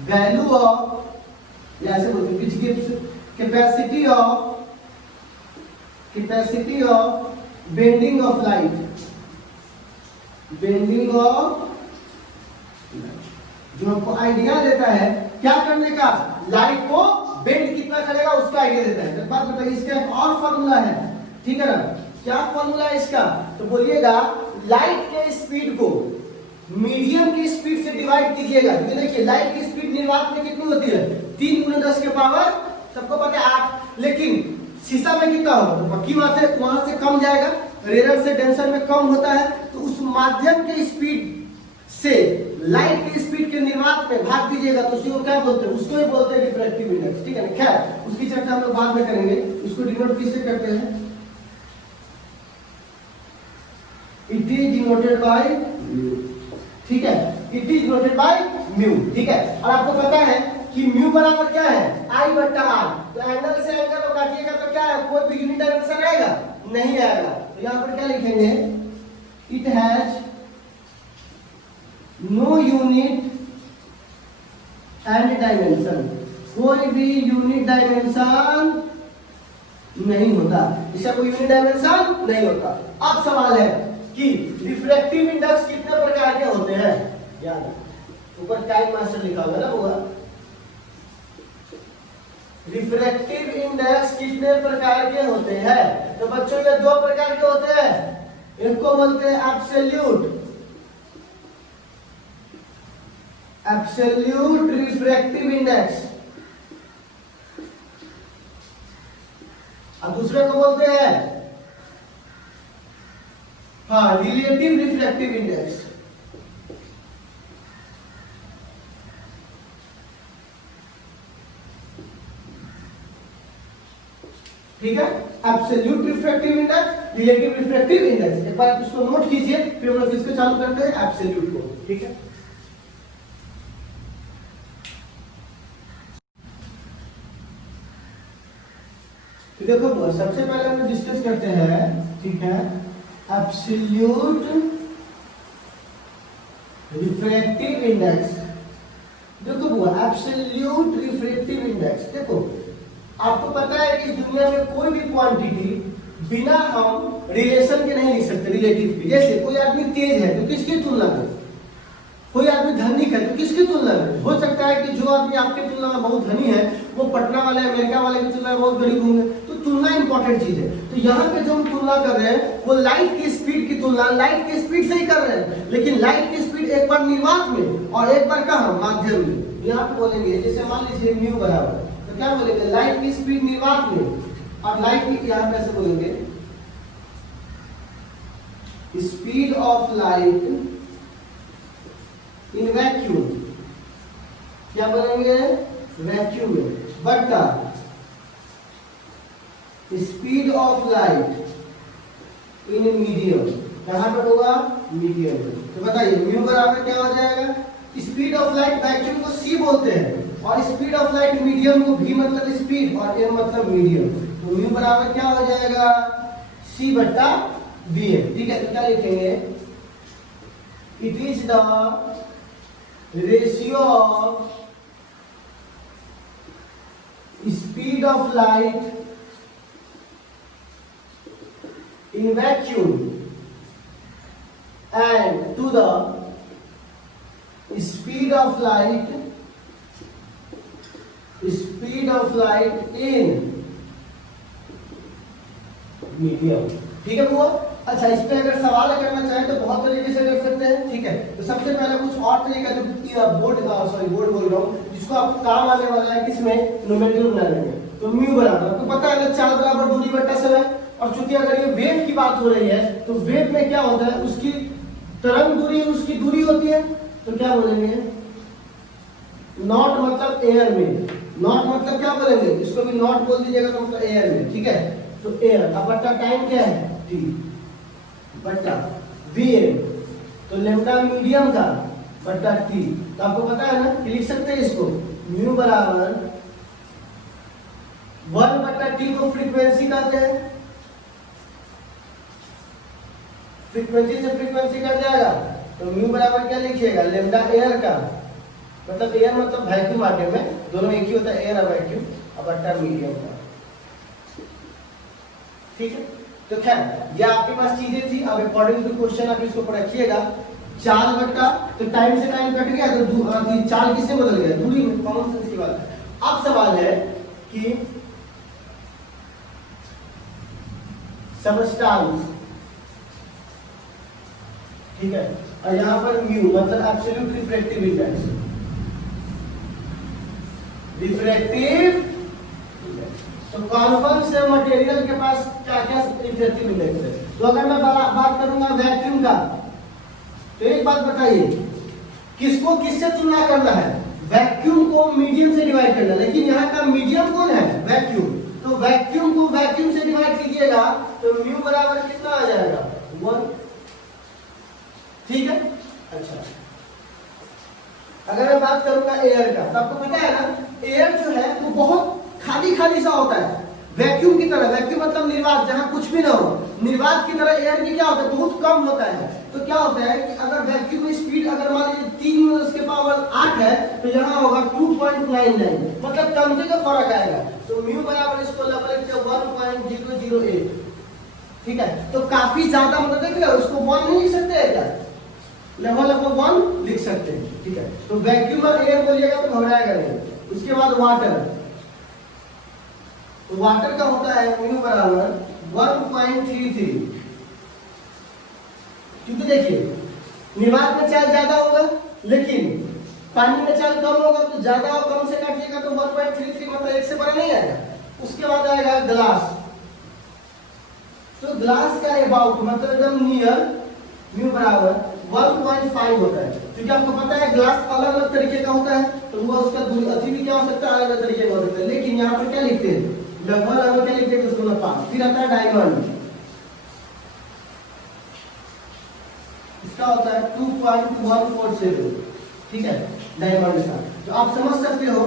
value of, या ऐसे बोलते हैं, which gives capacity of bending of light, जो हमको आइडिया देता है क्या करने का, लाइट को बेंड कितना करेगा उसका आइडिया देता है। बात बताइए, इसका एक और फॉर्मूला है, ठीक है ना, क्या फॉर्मूला है इसका, तो बोलिएगा लाइट के स्पीड को मीडियम की स्पीड से डिवाइड कीजिएगा। क्योंकि देखिए लाइट की स्पीड निर्वात में कितनी होती है, 3 × 10 के पावर, सबको पता है 8, लेकिन शीशा में कितना होगा, तो पक्की बात है वहां से कम जाएगा, रेयर से डेंसर में कम होता है, तो उस माध्यम के स्पीड से लाइट की स्पीड के निर्वात में भाग दीजिएगा, तो उसको क्या बोलते हैं, उसको ही बोलते हैं रिफ्रैक्टिव इंडेक्स। ठीक है ना, खैर उसकी चर्चा हम लोग बाद में करेंगे। उसको डिनोट किससे करते हैं, it is denoted by mu. ठीक है, it is denoted by mu. ठीक है, और आपको पता है कि म्यू बराबर क्या है, I/R। तो एंगल से एंगल को काटिएगा तो क्या है, कोई भी यूनिट डायरेक्शन आएगा, नहीं आएगा। तो यहां पर क्या लिखेंगे, it has no unit and dimension, कोई भी यूनिट डायमेंशन नहीं होता, इसका कोई यूनिट डायमेंशन नहीं होता। अब सवाल है कि रिफ्रैक्टिव इंडेक्स कितने प्रकार के होते हैं, याद ऊपर टाइम मास्टर लिखा होगा ना, होगा रिफ्रैक्टिव इंडेक्स कितने प्रकार के होते हैं, तो बच्चों ये 2 प्रकार के होते हैं, एक को बोलते हैं एब्सोल्यूट रिफ्रैक्टिव इंडेक्स, और दूसरे को बोलते हैं रिलेटिव रिफ्रैक्टिव इंडेक्स। ठीक है, absolute refractive index, relative refractive index. एक बार आप इसको नोट कीजिए, फिर हम लोग इसको चालू करते हैं एब्सोल्यूट को। ठीक है, तो देखो सबसे पहले हम डिस्कस करते हैं, ठीक है, एब्सोल्यूट रिफ्रैक्टिव इंडेक्स। देखो बुआ, एब्सोल्यूट रिफ्रैक्टिव इंडेक्स, देखो आपको पता है कि इस दुनिया में कोई भी क्वांटिटी बिना हम रिलेशन के नहीं लिख सकते, रिलेटिव की। जैसे कोई आदमी तेज है तो किसकी तुलना में, कोई आदमी धनिक है तो किसकी तुलना में, हो सकता है कि जो आदमी आपकी तुलना में बहुत धनी है वो पटना वाले, अमेरिका वाले की तुलना में बहुत गरीब होंगे। तो तुलना इंपॉर्टेंट चीज है। तो यहाँ पे जो हम तुलना कर रहे हैं वो लाइट की स्पीड की तुलना लाइट की स्पीड से ही कर रहे हैं, लेकिन लाइट की स्पीड एक बार निर्वात में और एक बार कहाँ, माध्यम में। यहाँ पे बोलेंगे जैसे मान लीजिए म्यू बराबर, तो क्या बोलेंगे, लाइट की स्पीड निर्वात में और लाइट की, यहाँ पे ऐसे बोलेंगे speed of light in vacuum, क्या बोलेंगे, वैक्यूम में, बटा speed of light in medium, कहां पर होगा, मीडियम में। तो बताइए म्यू बराबर क्या हो जाएगा, स्पीड ऑफ लाइट वैक्यूम को सी बोलते हैं और स्पीड ऑफ लाइट मीडियम को भी मतलब स्पीड और एम मतलब मीडियम। तो म्यू बराबर क्या हो जाएगा, सी बटा वी एम। ठीक है, तो क्या लिखेंगे, it is the ratio of speed of light in vacuum and to the speed of light in medium। ठीक है वो, अच्छा इस पे अगर सवाल करना चाहें तो बहुत तरीके से कर सकते हैं। ठीक है, तो सबसे पहले कुछ और तरीका जो बोर्ड बोल रहा हूँ जिसको आपको काम आने वाला है, किसमें, नोमेनक्लेचर बनाने में। तो म्यू बराबर आपको पता है चाल बराबर दूरी बटा समय, और चूंकि अगर ये वेव की बात हो रही है तो वेव में क्या होता है, उसकी तरंग दूरी उसकी दूरी होती है, तो क्या बोलेंगे नॉट मतलब एयर में, नॉट मतलब क्या बोलेंगे, इसको भी नॉट बोल दीजिएगा तो मतलब एयर में, ठीक है। तो एयर अब बट्टा टाइम क्या है टी बट्टा वीएम, तो लेमडा मीडियम का बट्टा टी, तो आपको पता है ना कि लिख सकते हैं इसको म्यू बराबर 1 बट्टा टी को फ्रीक्वेंसी कहते हैं, फ्रीक्वेंसी से फ्रीक्वेंसी कट जाएगा तो म्यू बराबर क्या लिखिएगा लेमडा एयर का, मतलब एयर मतलब वैक्यूम माध्यम में दोनों एक ही होता है, एयर और वैक्यूम, अब बट्टा मीडियम का, ठीक है। तो खैर ये आपके पास चीजें थी, अब अकॉर्डिंग टू क्वेश्चन आप इसको रखिएगा। 4 बट्टा तो टाइम से टाइम कट गया तो 4 किससे बदल गया, दूरी में, कॉमन सेंस की बात है। अब सवाल है कि सबस्टांस, ठीक है, और यहां पर म्यू मतलब एब्सोल्यूट रिफ्रैक्टिव इंडेक्स, रिफ्रैक्टिव, तो कौन से मटेरियल के पास क्या क्या रिफ्रैक्टिव इंडेक्स है। तो अगर मैं बात करूंगा वैक्यूम का, तो एक बात बताइए किसको किससे तुलना करना है, वैक्यूम को मीडियम से डिवाइड करना है, लेकिन यहाँ का मीडियम कौन है वैक्यूम, तो वैक्यूम को वैक्यूम से डिवाइड कीजिएगा तो म्यू बराबर कितना आ जाएगा 1, ठीक है। अच्छा अगर मैं बात करूंगा एयर का, तो आपको पता है ना एयर जो है वो बहुत खाली खाली सा होता है वैक्यूम की तरह, वैक्यूम मतलब निर्वात, जहां कुछ भी ना हो, निर्वात की तरह एयर की क्या होता है बहुत कम होता है। तो क्या होता है कि अगर वैक्यूम में स्पीड अगर मान लीजिए 3 में उसके पावर 8 है तो यहाँ होगा 2.99, मतलब कमते का फर्क आएगा, तो म्यू बराबर इसको लगभग 1.008, ठीक है। तो काफी ज्यादा मतलब देखिए उसको 1 नहीं लिख सकते हैं क्या, लगभग 1 लिख सकते हैं, ठीक है। तो वैक्यूम और एयर बोलिएगा तो घबराएगा नहीं। उसके बाद वाटर, तो वाटर का होता है म्यू बराबर 1.33, क्योंकि देखिए निर्वात में चार्ज ज्यादा होगा लेकिन पानी में चार्ज कम होगा, तो ज्यादा और कम से काटिएगा तो 1.33 मतलब 1 से बड़ा नहीं आएगा। उसके बाद आएगा ग्लास, तो ग्लास का अबाउट मतलब एकदम नियर म्यू बराबर 1.5 होता है, क्योंकि आपको पता है ग्लास अलग अलग तरीके का होता है, तो वो उसका अति भी क्या हो सकता है अलग अलग तरीके का हो सकता है, लेकिन यहाँ पर क्या लिखते हैं लगभग क्या लिखते हैं उसको ना पास। फिर आता है डायमंड, इसका होता है 2.147, ठीक है डायमंड का। तो आप समझ सकते हो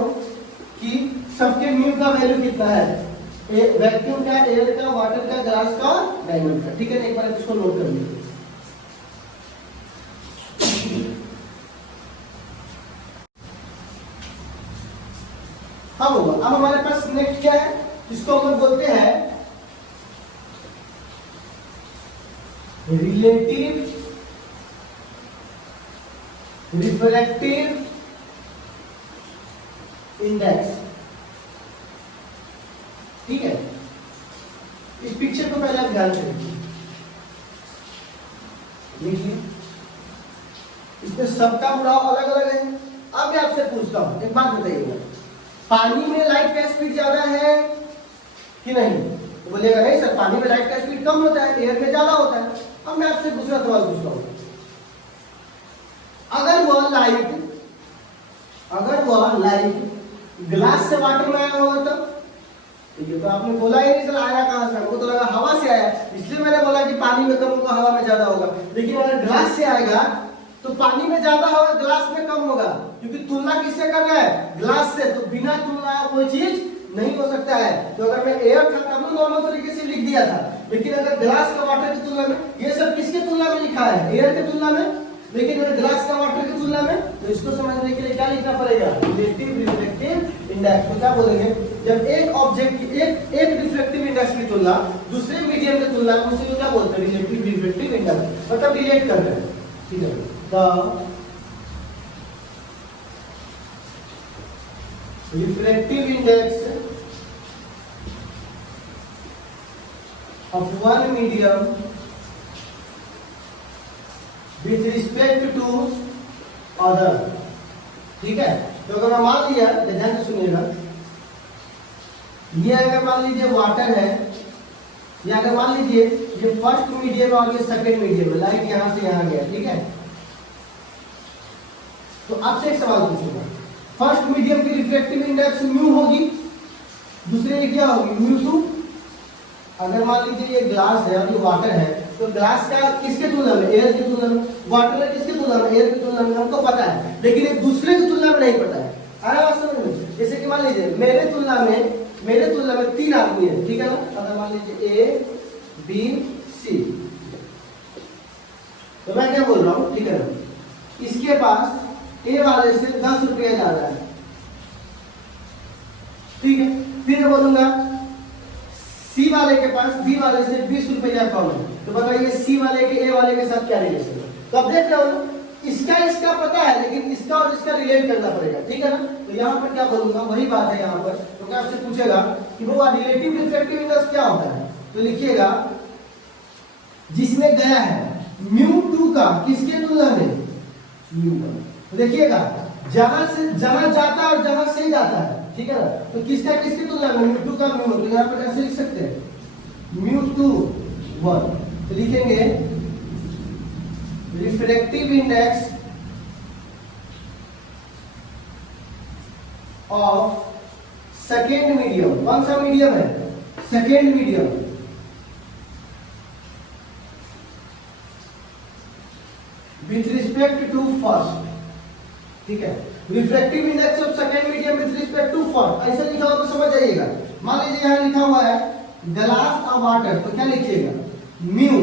कि सबके म्यू का वैल्यू कितना है, वैक्यूम का, एयर का, वाटर का, ग्लास का, डायमंड का, ठीक है। एक बार इसको नोट कर लीजिए। हाँ होगा। अब हमारे पास नेक्स्ट क्या है, इसको हम लोग बोलते हैं रिलेटिव रिफ्रैक्टिव इंडेक्स, ठीक है। इस पिक्चर को पहले आप ध्यान से देखिए, इसमें सबका उड़ाव अलग अलग है। अब मैं आपसे पूछता हूं एक बात बताइएगा, पानी में लाइट का स्पीड ज्यादा है कि नहीं, तो बोलिएगा नहीं सर पानी में लाइट का स्पीड कम होता है, एयर में ज्यादा होता है। अब मैं आपसे दूसरा सवाल पूछता हूं, अगर वह लाइट ग्लास से वाटर में आया होगा तब, ये तो आपने बोला ही नहीं सर आया कहां से, हमको तो लगा हवा से आया, इसलिए मैंने बोला कि पानी में कम होगा हवा में ज्यादा होगा। लेकिन अगर ग्लास से आएगा तो पानी में ज्यादा होगा ग्लास में कम होगा, क्योंकि तुलना किससे कर रहा है ग्लास से, तो बिना तुलना कोई चीज नहीं हो सकता है। तो अगर मैं एयर था तब नॉर्मल तरीके से लिख दिया था, लेकिन अगर ग्लास का वाटर की तुलना में, ये सब किसके तुलना में लिखा है एयर की तुलना में, लेकिन अगर ग्लास का वाटर की तुलना में, तो इसको समझने के लिए क्या लिखना पड़ेगा रिलेटिव रिफ्रैक्टिव इंडेक्स। तो क्या बोलेंगे जब एक ऑब्जेक्ट की एक रिफ्रैक्टिव इंडेक्स की तुलना दूसरे मीडियम की तुलना में, उसे क्या बोलते हैं रिलेटिव रिफ्रैक्टिव इंडेक्स, मतलब रिलेट कर रहे हैं, ठीक है। Refractive index of one medium with respect to other, ठीक है। तो अगर मैं मान लिया, ध्यान से सुनिएगा, ये अगर मान लीजिए वाटर है, या अगर मान लीजिए ये फर्स्ट मीडियम और ये सेकंड मीडियम है, लाइट यहां से यहां गया, ठीक है। तो आपसे एक सवाल पूछूंगा, फर्स्ट मीडियम की रिफ्रैक्टिव इंडेक्स म्यू होगी, दूसरे की क्या होगी म्यू टू। अगर मान लीजिए ये ग्लास है और ये वाटर है, तो ग्लास का किसके तुलना में, एयर की तुलना में, वाटर है किसके तुलना में, एयर की तुलना में, हमको पता है, लेकिन एक दूसरे की तुलना में नहीं पता है। आया बात समझ में? जैसे कि मान लीजिए मेरे तुलना में 3 आदमी है, ठीक है ना। अगर मान लीजिए ए बी सी, तो मैं क्या बोल रहा हूँ, ठीक है ना, इसके पास ए वाले से 10 रुपया ज्यादा है, ठीक है। फिर मैं बोलूंगा सी वाले के पास बी वाले से 20 रुपया कम है, तो बताइए सी वाले के ए वाले के साथ क्या रिलेशन है। तो अब देख रहे हो ना, इसका पता है, लेकिन इसका और इसका रिलेट करना पड़ेगा, ठीक है ना। तो यहाँ पर क्या बोलूंगा, वही बात है यहाँ पर। तो क्या आपसे पूछेगा कि वो रिलेटिव रिफ्रैक्टिव इंडेक्स क्या होता है, तो लिखिएगा जिसमें गया है म्यू टू का किसके तुलना में, म्यू का। तो देखिएगा जहां जाता है और जहां से जाता है, ठीक है ना। तो किसका किसके तुलना में, म्यू टू का म्यू। तो यहाँ पर कैसे लिख सकते हैं, म्यू टू 1, तो लिखेंगे refractive index of second medium. कौन सा मीडियम है, second medium, with respect to first, ठीक है। Refractive index of second medium with respect to first, ऐसा लिखा हुआ तो समझ जाइएगा। मान लीजिए यहां लिखा हुआ है ग्लास ऑफ वाटर, तो क्या लिखिएगा म्यू,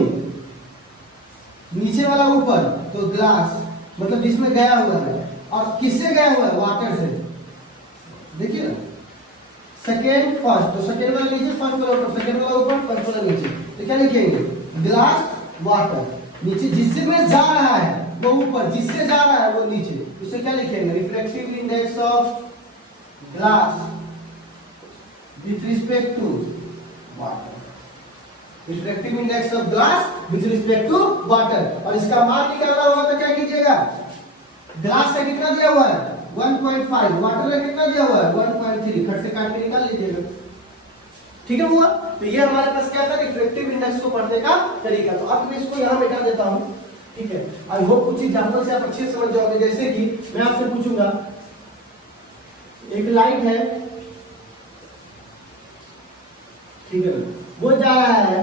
नीचे वाला ऊपर, तो ग्लास मतलब जिसमें गया हुआ है, और किससे गया हुआ है, वाटर से। देखिए ना, सेकेंड फर्स्ट, तो सेकेंड वाला नीचे, फर्स्ट वाला ऊपर, सेकेंड वाला ऊपर, फर्स्ट वाला नीचे। तो क्या लिखेंगे ग्लास वाटर, नीचे जिससे में जा रहा है वो ऊपर, जिससे जा रहा है वो नीचे, उसे क्या लिखेंगे refractive index of glass with respect to water, refractive index of glass with respect to water. और इसका मान निकालना होगा तो क्या कीजिएगा, ग्लास का कितना दिया हुआ है 1.5, वाटर का कितना दिया हुआ है 1.3, खट से काट के निकाल लीजिएगा, ठीक है हुआ। तो ये हमारे पास क्या था, रिफ्रैक्टिव इंडेक्स को पढ़ने का तरीका। तो अब मैं इसको यहां बैठा देता हूं, ठीक है। आई होप कुछ एग्जांपल से आप अच्छे से समझ जाओगे। जैसे कि मैं आपसे पूछूंगा, एक लाइट है, ठीक है, वो जा रहा है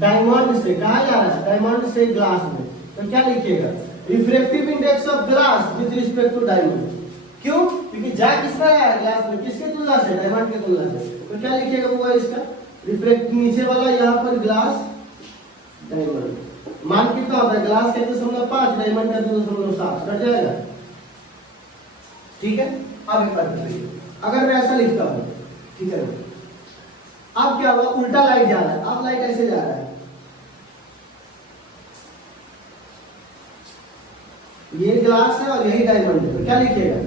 डायमंड से, कहा जा रहा है डायमंड से ग्लास में, तो क्या लिखिएगा refractive index of glass with respect to diamond. क्यों, क्योंकि जा किसका है ग्लास में, किसके तुलना से, डायमंड के तुलना से। तो क्या लिखिएगा वो है इसका रिफ्रैक्ट, नीचे वाला यहाँ पर ग्लास डायमंड, मान कितना होता है, ग्लास का 0.5, डायमंड का 0.7, कट जाएगा, ठीक है। अब एक बात बताइए, अगर मैं ऐसा लिखता हूं, ठीक है, अब क्या हुआ, उल्टा लाइट जा रहा है, अब लाइट ऐसे जा रहा है, ये ग्लास है और यही डायमंड है, तो क्या लिखिएगा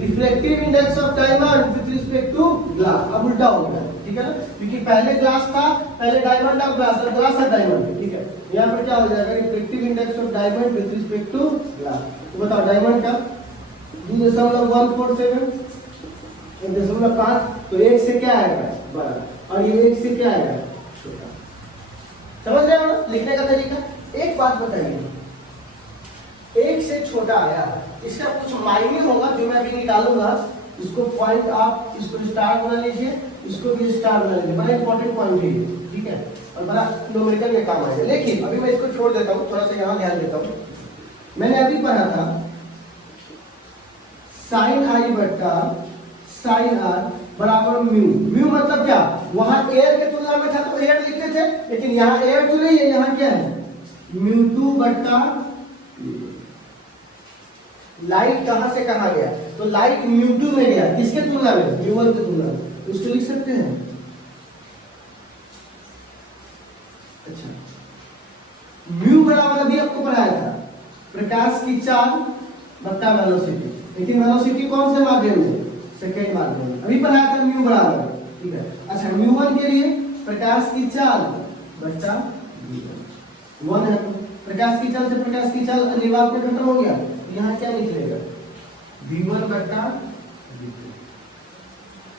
refractive index of diamond with respect to glass. अब उल्टा हो गया, ठीक है ना, क्योंकि पहले ग्लास था, पहले डायमंड, अब ग्लास है, ग्लास है डायमंड, ठीक है। यहाँ पर क्या हो जाएगा refractive index of diamond with respect to glass. तो बताओ डायमंड का 2.147, 1.5, तो 1 से क्या आएगा बड़ा, और ये 1 से क्या आएगा छोटा। समझ रहे हो ना लिखने का तरीका। एक बात बताइए, 1 से छोटा आया, इसका कुछ मायने होगा जो मैं अभी निकालूंगा, इसको पॉइंट आप इसको स्टार बना लीजिए, इसको भी स्टार बना लीजिए, बड़ा इंपॉर्टेंट पॉइंट है, ठीक है, और बड़ा न्यूमेरिकल में काम आएगा। लेकिन अभी मैं इसको छोड़ देता हूँ, थोड़ा सा यहाँ ध्यान देता हूँ। मैंने अभी पढ़ा था साइन आई बट्टा साइन आर बराबर म्यू। म्यू मतलब क्या, वहां एयर के तुलना में था तो एयर लिखते थे, लेकिन यहाँ एयर तो नहीं है, यहाँ क्या है म्यू टू बट्टा, लाइट कहां से कहां गया, तो लाइट म्यू टू में गया, किसके तुलना में, म्यू वन की तुलना में, तो इसको लिख सकते हैं। अच्छा, म्यू बराबर अभी आपको पढ़ाया था प्रकाश की चाल बट्टा वेलोसिटी, लेकिन वेलोसिटी कौन से माध्यम में, सेकेंड माध्यम में, अभी पढ़ाया था म्यू बराबर, ठीक है। अच्छा, म्यू वन के लिए प्रकाश की चाल बट्टा वन है, तो प्रकाश की चाल से प्रकाश की चाल अनिवार्य में खत्म हो गया, यहाँ क्या निकलेगा v1 बट्टा v2।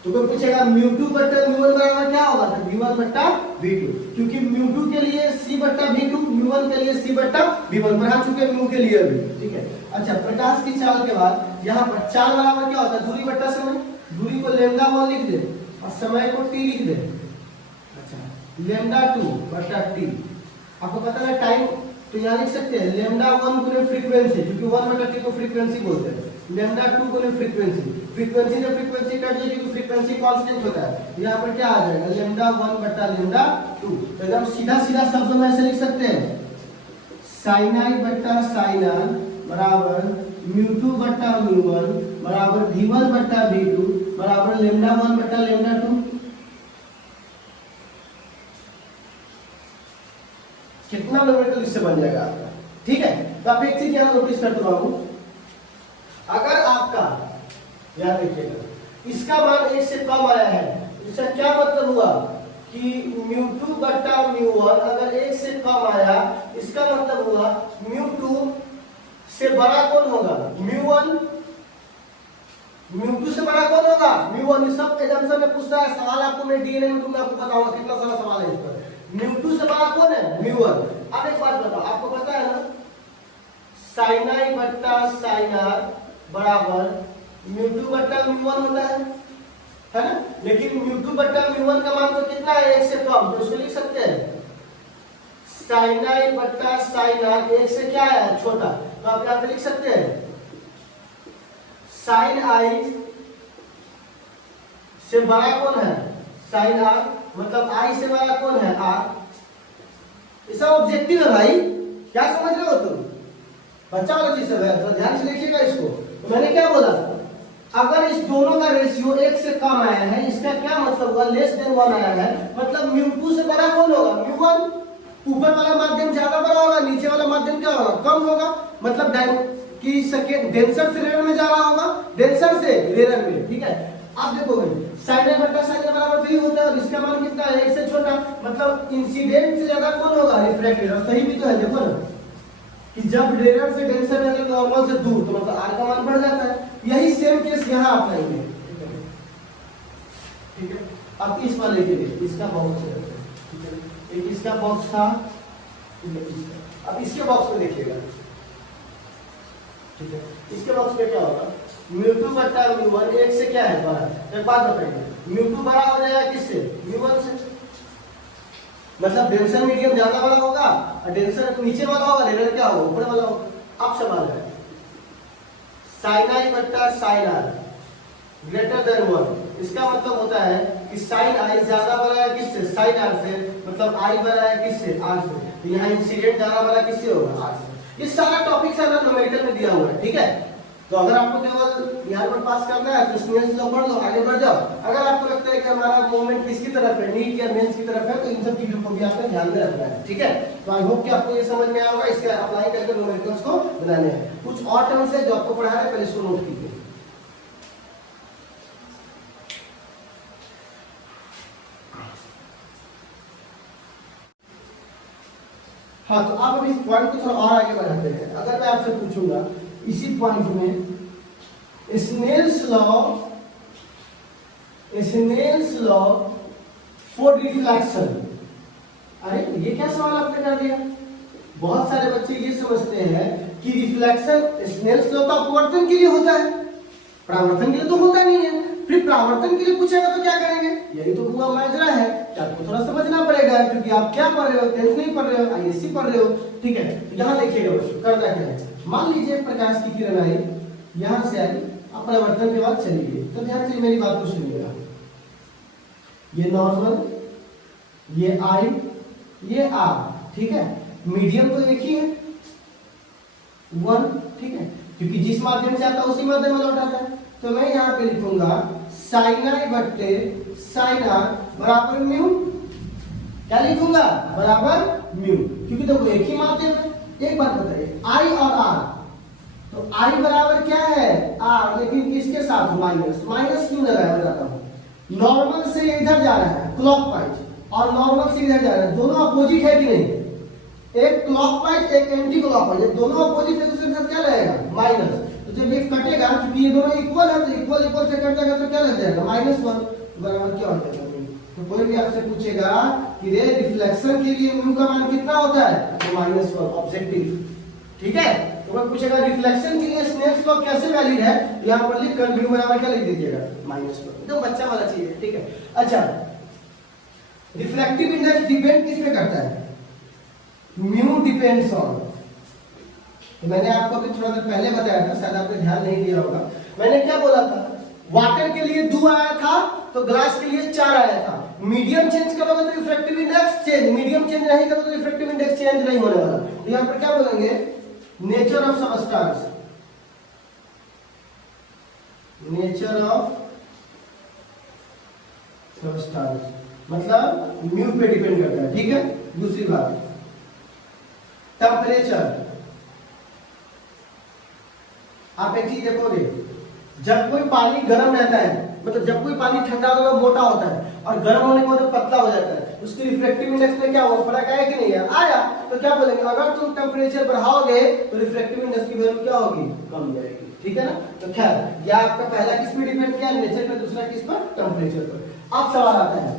तो कोई पूछेगा म्यू2 बट्टा v1 बराबर क्या होगा, तो v1 बट्टा v2, क्योंकि μ2 के लिए c बट्टा v2, μ1 के लिए c बट्टा v1 पढ़ा चुके हैं म्यू के लिए अभी, ठीक है। अच्छा, प्रकाश की चाल के बाद यहाँ पर चाल बराबर क्या होता है, दूरी बट्टा समय, दूरी को λ1 लिख दे और समय को t लिख दे। अच्छा, λ2 बट्टा t, आपको पता है टाइम, तो यहाँ लिख सकते हैं λ1 गुने फ्रीक्वेंसी, क्योंकि 1 बटा t को फ्रीक्वेंसी बोलते हैं, λ2 गुने फ्रीक्वेंसी, फ्रीक्वेंसी से फ्रीक्वेंसी कट जाएगी क्योंकि फ्रीक्वेंसी कांस्टेंट होता है, यहाँ पर क्या आ जाएगा λ1 बटा λ2। तो एकदम सीधा सीधा शब्दों में ऐसे लिख सकते हैं, sin i बट्टा sin r बराबर μ2 बट्टा μ1 बराबर v1 बट्टा v2 बराबर λ1 बट्टा λ2। कितना न्यूमेरिकल इससे बन जाएगा आपका, ठीक है। तो आप एक चीज यहाँ नोटिस करते रहो, अगर आपका याद रखिएगा इसका मान 1 से कम आया है, इसका क्या मतलब हुआ कि μ2 बट्टा μ1 अगर 1 से कम आया, इसका मतलब हुआ μ2 से बड़ा कौन होगा, μ1, μ2 से बड़ा कौन होगा, μ1। ये सब एग्जाम्पल में पूछता है, सवाल आपको मैं डीएनए में दूंगा, आपको बताऊंगा कितना सारा सवाल है इस पर। μ2 से बड़ा कौन है, μ1। अब एक बात बताओ, आपको पता है ना sin i बट्टा sin r बराबर μ2 बट्टा μ1 होता है ना। लेकिन μ2 बट्टा μ1 का मान तो कितना है, 1 से कम, तो उसको लिख सकते हैं sin i बट्टा sin r 1 से क्या है, छोटा, तो आप यहाँ पे लिख सकते हैं sin i से बड़ा कौन है, sin r, मतलब i से बड़ा कौन है, r। ये सब ऑब्जेक्टिव है भाई, क्या समझ रहे हो तुम, बच्चा वाला चीज है, तो ध्यान से देखिएगा इसको। तो मैंने क्या बोला, अगर इस दोनों का रेशियो 1 से कम आया है, इसका क्या मतलब हुआ, लेस देन 1 आया है, मतलब μ2 से बड़ा कौन होगा, μ1। ऊपर वाला माध्यम ज्यादा बड़ा होगा, नीचे वाला माध्यम क्या होगा, कम होगा, मतलब कि सेकेंड डेंसर से रेयर में जा रहा होगा, डेंसर से रेयर में, ठीक है। आप देखोगे sin i बट्टा sin r बराबर 3 होता है और इसका मान कितना है, 1 से छोटा, मतलब इंसिडेंट से ज्यादा कौन होगा, रिफ्रैक्टेड। और सही भी तो है, देखो ना कि जब रेयर से डेंसर में नॉर्मल से दूर, तो मतलब r का मान बढ़ जाता है। यही सेम केस यहाँ अपनाएंगे, ठीक है। अब इस वाले के लिए इसका बॉक्स है, ठीक है, एक इसका बॉक्स था, अब इसके बॉक्स में देखिएगा, ठीक है। इसके बॉक्स में क्या होगा, μ2 बट्टा μ1 1 से क्या है, बड़ा। एक बात बताइए, μ2 बड़ा हो जाएगा किससे, μ1 से, मतलब डेंसर मीडियम ज्यादा बड़ा होगा और डेंसर नीचे वाला होगा, रेयर क्या होगा, ऊपर वाला होगा। अब सवाल है sin i बट्टा sin r ग्रेटर देन 1, इसका मतलब होता है कि sin i ज्यादा बड़ा है किससे, sin r से, मतलब i बड़ा है किससे, r से। तो यहाँ इंसिडेंट ज्यादा बड़ा किससे होगा, r से। ये सारा टॉपिक है ना न्यूमेरिकल में दिया हुआ है, ठीक है। तो अगर आपको केवल यहाँ पर पास करना है तो स्टूडेंट्स लोग पढ़ लो, आगे बढ़ जाओ। अगर आपको लगता है कि हमारा मूवमेंट किसकी तरफ है, नीट या मेंस की तरफ है, तो इन सब चीजों को भी आपको ध्यान में रखना है, ठीक है। तो आई होप कि आपको ये समझ में आया होगा, इसके अप्लाई करके न्यूमेरिकल्स को बनाने हैं। कुछ और टर्म्स है जो आपको पढ़ा है, पहले इसको नोट कीजिए। हाँ, तो आप इस पॉइंट को थोड़ा और आगे बढ़ाते हैं। अगर मैं आपसे पूछूंगा इसी पॉइंट में स्नेल्स लॉ फॉर रिफ्लेक्शन, अरे ये क्या सवाल आपने कर दिया। बहुत सारे बच्चे ये समझते हैं कि रिफ्लेक्शन स्नेल्स लॉ तो अपवर्तन के लिए होता है, परावर्तन के लिए तो होता नहीं है। फिर परावर्तन के लिए पूछेगा तो क्या करेंगे, यही तो पूरा माजरा है, आपको थोड़ा समझना पड़ेगा, क्योंकि आप क्या पढ़ रहे हो, 10th नहीं पढ़ रहे हो, आईएससी पढ़ रहे हो, ठीक है। यहाँ देखिएगा बच्चों, करना क्या है, मान लीजिए प्रकाश की किरण आई, यहां से आई, आप परावर्तन के बाद चली गई, तो ध्यान से मेरी बात को सुनिएगा। ये नॉर्मल, ये आई, ये आर, ठीक है। मीडियम तो एक ही है, 1, ठीक है, क्योंकि जिस माध्यम से आता है उसी माध्यम में लौट आता है। तो मैं यहाँ पे लिखूंगा sin i बट्टे sin r बराबर म्यू, क्या लिखूंगा, बराबर म्यू, क्योंकि देखो एक ही माध्यम है। एक बात बताइए, I और R, तो I बराबर क्या है, R, लेकिन किसके साथ, माइनस। माइनस क्यों लगाया, बताता हूँ। नॉर्मल से इधर जा रहा है क्लॉकवाइज, और नॉर्मल से इधर जा रहा है, दोनों अपोजिट है कि नहीं, एक क्लॉकवाइज एक एंटी क्लॉकवाइज, दोनों अपोजिट है, दूसरे के साथ क्या लगेगा, माइनस। तो जब ये कटेगा, क्योंकि ये दोनों इक्वल है, तो इक्वल इक्वल से कट जाएगा तो क्या लग जाएगा, -1 बराबर क्या हो जाएगा, तो कोई भी आपसे पूछेगा कि रे रिफ्लेक्शन के लिए म्यू का मान कितना होता है, तो -1 ऑब्जेक्टिव। ठीक है, तो मैं पूछेगा रिफ्लेक्शन के लिए स्नेल्स लॉ कैसे वैलिड है, यहां पर लिख कर म्यू बराबर क्या लिख दीजिएगा, -1। एकदम बच्चा वाला चीज है। ठीक है, अच्छा रिफ्रैक्टिव इंडेक्स डिपेंड किस पे करता है, म्यू डिपेंड्स ऑन। तो मैंने आपको अभी थोड़ा देर पहले बताया था, शायद आपने ध्यान नहीं दिया होगा। मैंने क्या बोला था, वाटर के लिए 2 आया था तो ग्लास के लिए 4 आया था। मीडियम चेंज करोगे तो refractive index change, medium change नहीं करोगे तो रिफ्रैक्टिव इंडेक्स चेंज नहीं होने वाला। तो यहां पर क्या बोलेंगे, nature of substance, nature of substance मतलब म्यू पे डिपेंड करता है। ठीक है, दूसरी बात टेम्परेचर। आप एक चीज देखोगे, जब कोई पानी गर्म रहता है, मतलब जब कोई पानी ठंडा होता है मोटा होता है और गर्म होने के बाद पतला हो जाता है, उसके रिफ्रैक्टिव इंडेक्स में क्या होगा, फर्क आया कि नहीं है, आया। तो क्या बोलेंगे, अगर तुम टेम्परेचर बढ़ाओगे तो रिफ्रैक्टिव इंडेक्स की वैल्यू क्या होगी, कम जाएगी। ठीक है ना, तो खैर यह आपका पहला किस पे डिपेंड किया, नेचर पे, दूसरा किस पर, टेम्परेचर पर। अब सवाल आता है,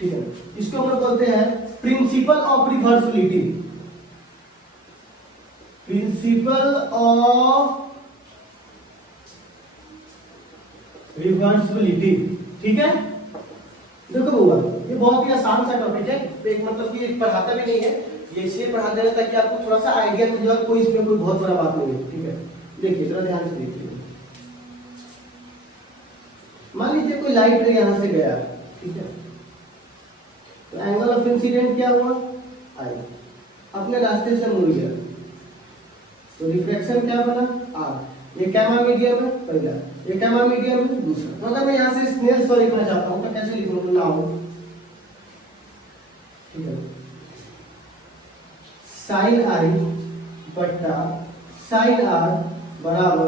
ठीक है, इसको हम लोग बोलते हैं principle of reversibility, principle of reversibility. ठीक है, देखो बुआ, ये बहुत ही आसान सा टॉपिक है, एक मतलब कि पढ़ाता भी नहीं है, ये इसलिए पढ़ा दे रहा ताकि आपको थोड़ा सा आइडिया मिल जाए, कोई इसमें कोई बहुत बड़ा बात नहीं है। ठीक है, देखिए जरा ध्यान से देखिए, मान लीजिए कोई लाइट रे यहां से गया, ठीक है, तो एंगल ऑफ इंसिडेंट क्या हुआ, आई, अपने रास्ते से मुड़ गया, तो रिफ्लेक्शन क्या बना, आर। ये कैमरा मीडियम है पहला, ये कैमरा मीडियम है दूसरा। तो अगर मैं यहाँ से स्नेल लॉ लिखना चाहता हूँ तो कैसे लिखूंगा, नाउ, ठीक है, साइन आई बट्टा साइन आर बराबर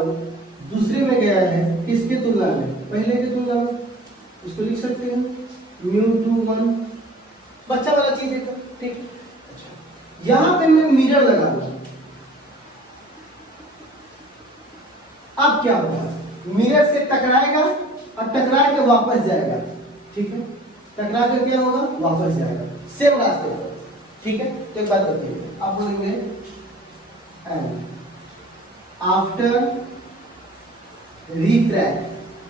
दूसरे में गया है किसके तुलना में, पहले की तुलना में, उसको लिख सकते हैं μ2 बच्चा वाला चीज है। ठीक है, अच्छा यहां पे मैं मिरर लगा दूंगा, अब क्या होगा, मिरर से टकराएगा और टकरा के वापस जाएगा। ठीक है, टकरा कर क्या होगा, वापस जाएगा सेम रास्ते पर। ठीक है, तो एक बात बताइए, आप बोलेंगे एंड आफ्टर रीट्रैक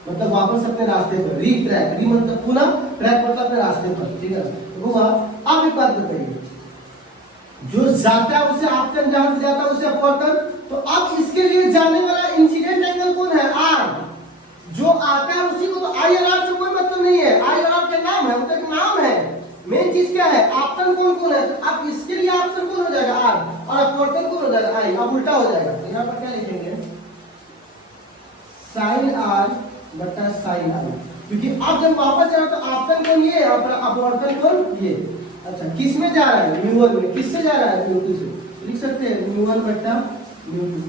मतलब वापस अपने रास्ते पर, रीट्रैक, री मतलब पुनः, ट्रैक मतलब अपने रास्ते पर। ठीक है, तो अब एक बात बताइए, जो जाता है उसे आपतन, जहां से जाता है उसे अपवर्तन, तो अब इसके लिए जाने वाला इंसिडेंट एंगल कौन है, आर। जो आता है उसी को, तो आई और आर से कोई मतलब नहीं है, आई और आर का नाम है, उनका नाम है, मेन चीज क्या है, आपतन कौन कौन है, तो अब इसके लिए आपतन कौन हो जाएगा, आर, और अपवर्तन कौन हो जाएगा, आई। अब उल्टा हो जाएगा, तो यहाँ पर क्या लिखेंगे, साइन आर बटा साइन आई, क्योंकि अब जब वापस जा रहा तो आपतन कौन ये और अपवर्तन कौन ये। अच्छा किस में जा रहा है, μ1 में, किससे जा रहा है, μ2 से, लिख सकते हैं μ1 बटा μ2,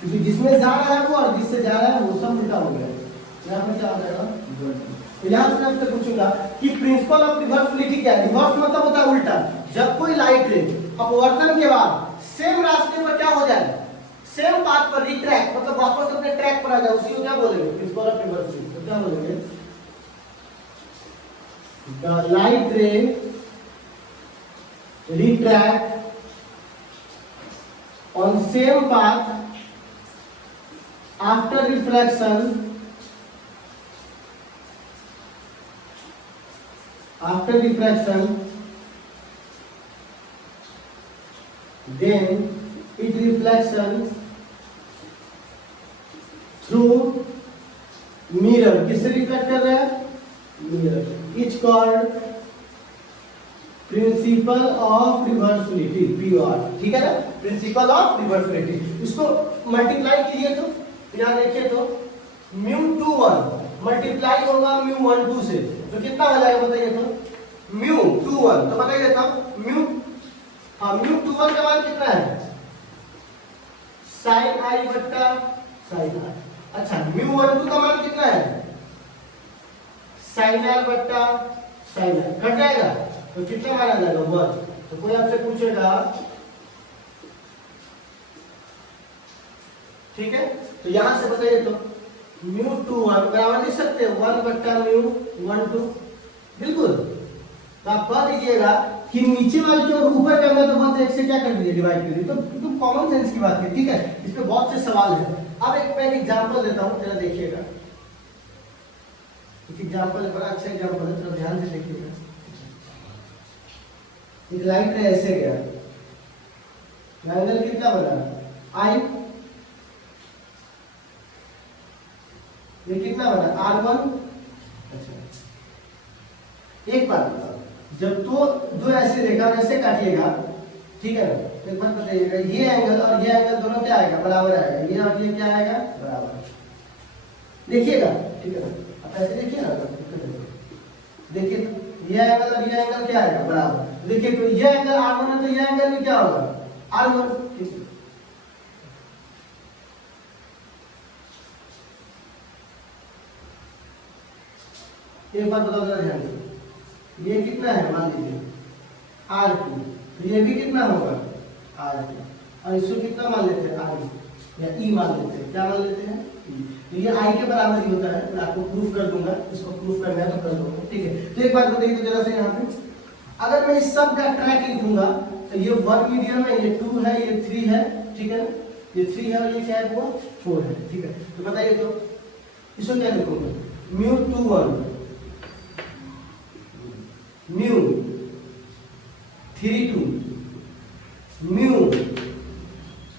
क्योंकि जिसमें जा रहा है वो और जिससे जा रहा है वो सब उल्टा हो गया। यहाँ पे क्या हो जाएगा, तो यहाँ से आपसे पूछूंगा कि प्रिंसिपल ऑफ रिवर्सिबिलिटी क्या है। रिवर्स मतलब होता है उल्टा, जब कोई लाइट रे अपवर्तन के बाद सेम रास्ते पर क्या हो जाए, सेम पाथ पर रिट्रैक मतलब वापस अपने ट्रैक पर आ जाए, उसी को क्या बोलेंगे, प्रिंसिपल ऑफ रिवर्सिबिलिटी। तो क्या बोलेंगे, द लाइट रे retract on same path after refraction, then it reflection through mirror, किससे रिफ्लेक्ट कर रहा है, mirror, is called principle of reversibility, PR. ठीक है ना, प्रिंसिपल ऑफ रिवर्सिबिलिटी। इसको मल्टीप्लाई कीजिए तो यहां देखिए तो μ21 मल्टीप्लाई होगा μ12 से, तो कितना हो जाएगा बताइए तो, μ21, तो बताइए तब μ21 का मान कितना है, साइन आई बट्टा साइन आर। अच्छा μ12 का मान कितना है, साइन आर बट्टा साइन आर, कट जाएगा तो कितना माना जाएगा, 1। तो कोई आपसे पूछेगा, ठीक है, तो यहां से बताइए तो μ21 बराबर लिख सकते हैं 1 बट्टा μ12, बिल्कुल तो आप कह दीजिएगा कि नीचे वाले जो ऊपर करना तो बस एक से क्या कर दीजिए डिवाइड कर दीजिए। तो कॉमन सेंस की बात है, ठीक है। इस पे बहुत से सवाल है। अब मैं एक एग्जांपल देता हूं, जरा देखिएगा। एक एग्जांपल बड़ा अच्छा एग्जांपल है, थोड़ा ध्यान से देखिएगा। एक लाइन में ऐसे गया, एंगल कितना बना आई, ये कितना बना R1। अच्छा एक बात बताओ, जब तो दो ऐसे रेखा ऐसे काटिएगा, ठीक है ना, एक बात बताइएगा, ये एंगल और ये एंगल दोनों क्या आएगा, बराबर आएगा। ये और ये क्या आएगा, बराबर। देखिएगा, ठीक है ना, आप ऐसे देखिए ना, देखिए ये एंगल और ये एंगल क्या आएगा, बराबर। देखिए तो ये एंगल R1 है, तो ये एंगल भी क्या होगा, R1। ठीक है, एक बात बताओ जरा ध्यान से, ये कितना है, मान लीजिए R2, तो ये भी कितना होगा R2, और इसको कितना मान लेते हैं I या E मान लेते हैं, क्या मान लेते हैं E। तो ये I के बराबर ही होता है। मैं आपको प्रूफ कर दूंगा, इसको प्रूफ करना है तो कर दूंगा, ठीक है। तो एक बात बताइए तो जरा से यहाँ पे, अगर मैं इस सब का ट्रैक लिखूंगा तो ये 1 मीडियम है, ये 2 है, ये 3 है, ठीक है, ये 3 है और ये क्या है, वो 4 है, ठीक है। तो बताइए तो इसको क्या लिखूंगा, μ21 म्यू 32 म्यू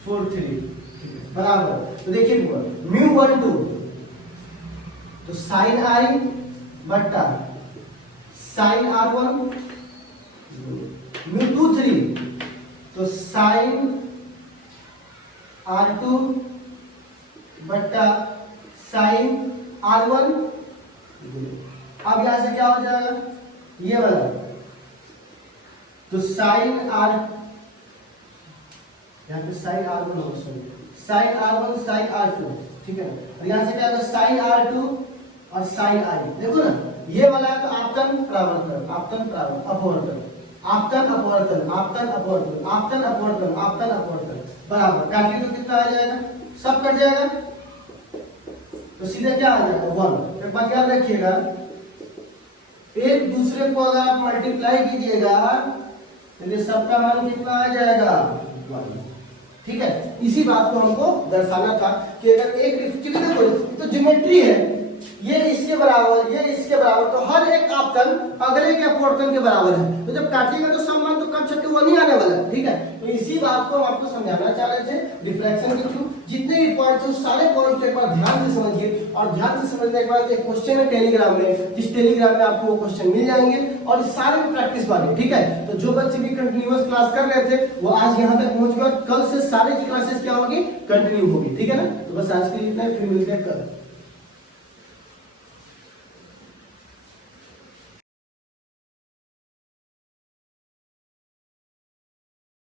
43 बराबर। तो देखिए μ12 तो साइन आई बट्टा साइन R1, μ23 तो साइन R2 बट्टा साइन R1। अब यहां से क्या हो जाएगा, ये वाला तो साइन R, यहाँ पे साइन R1 होगा, sorry sine R1 sign R2, ठीक है। और यहाँ से क्या होगा, साइन R2 और साइन I। देखो ना, ये वाला है तो आपतन परावर्तन, आपतन परावर्तन, अपवर्तन, आपतन अपवर्तन, आपतन अपवर्तन, आपतन अपवर्तन, आपतन अपवर्तन, बराबर। काटिए तो कितना आ जाएगा, सब कट जाएगा, तो सीधे क्या आ जाएगा 1। एक बात याद रखिएगा, एक दूसरे को अगर आप मल्टीप्लाई कीजिएगा तो ये सबका मान कितना आ जाएगा 1, ठीक है। इसी बात को हमको दर्शाना था कि अगर एक देखो तो ज्योमेट्री है, ये इसके बराबर, ये इसके बराबर, तो हर एक आपतन अगले के अपवर्तन के बराबर है। तो जब काटिएगा तो सब मान तो कट छट्टे वो नहीं आने वाला, ठीक है। तो इसी बात को हम आपको समझाना चाह रहे थे डिफ्रैक्शन के थ्रू। जितने भी पॉइंट थे सारे पॉइंट को एक बार ध्यान से समझिए, और ध्यान से समझने के बाद एक क्वेश्चन है टेलीग्राम में, जिस टेलीग्राम में आपको वो क्वेश्चन मिल जाएंगे और इस सारे में प्रैक्टिस वाले, ठीक है। तो जो बच्चे भी कंटिन्यूअस क्लास कर रहे थे वो आज यहाँ तक पहुंच गए, कल से सारे की क्लासेस क्या होगी, कंटिन्यू होगी, ठीक है ना। तो बस आज के लिए इतना ही, फिर मिलते हैं कल।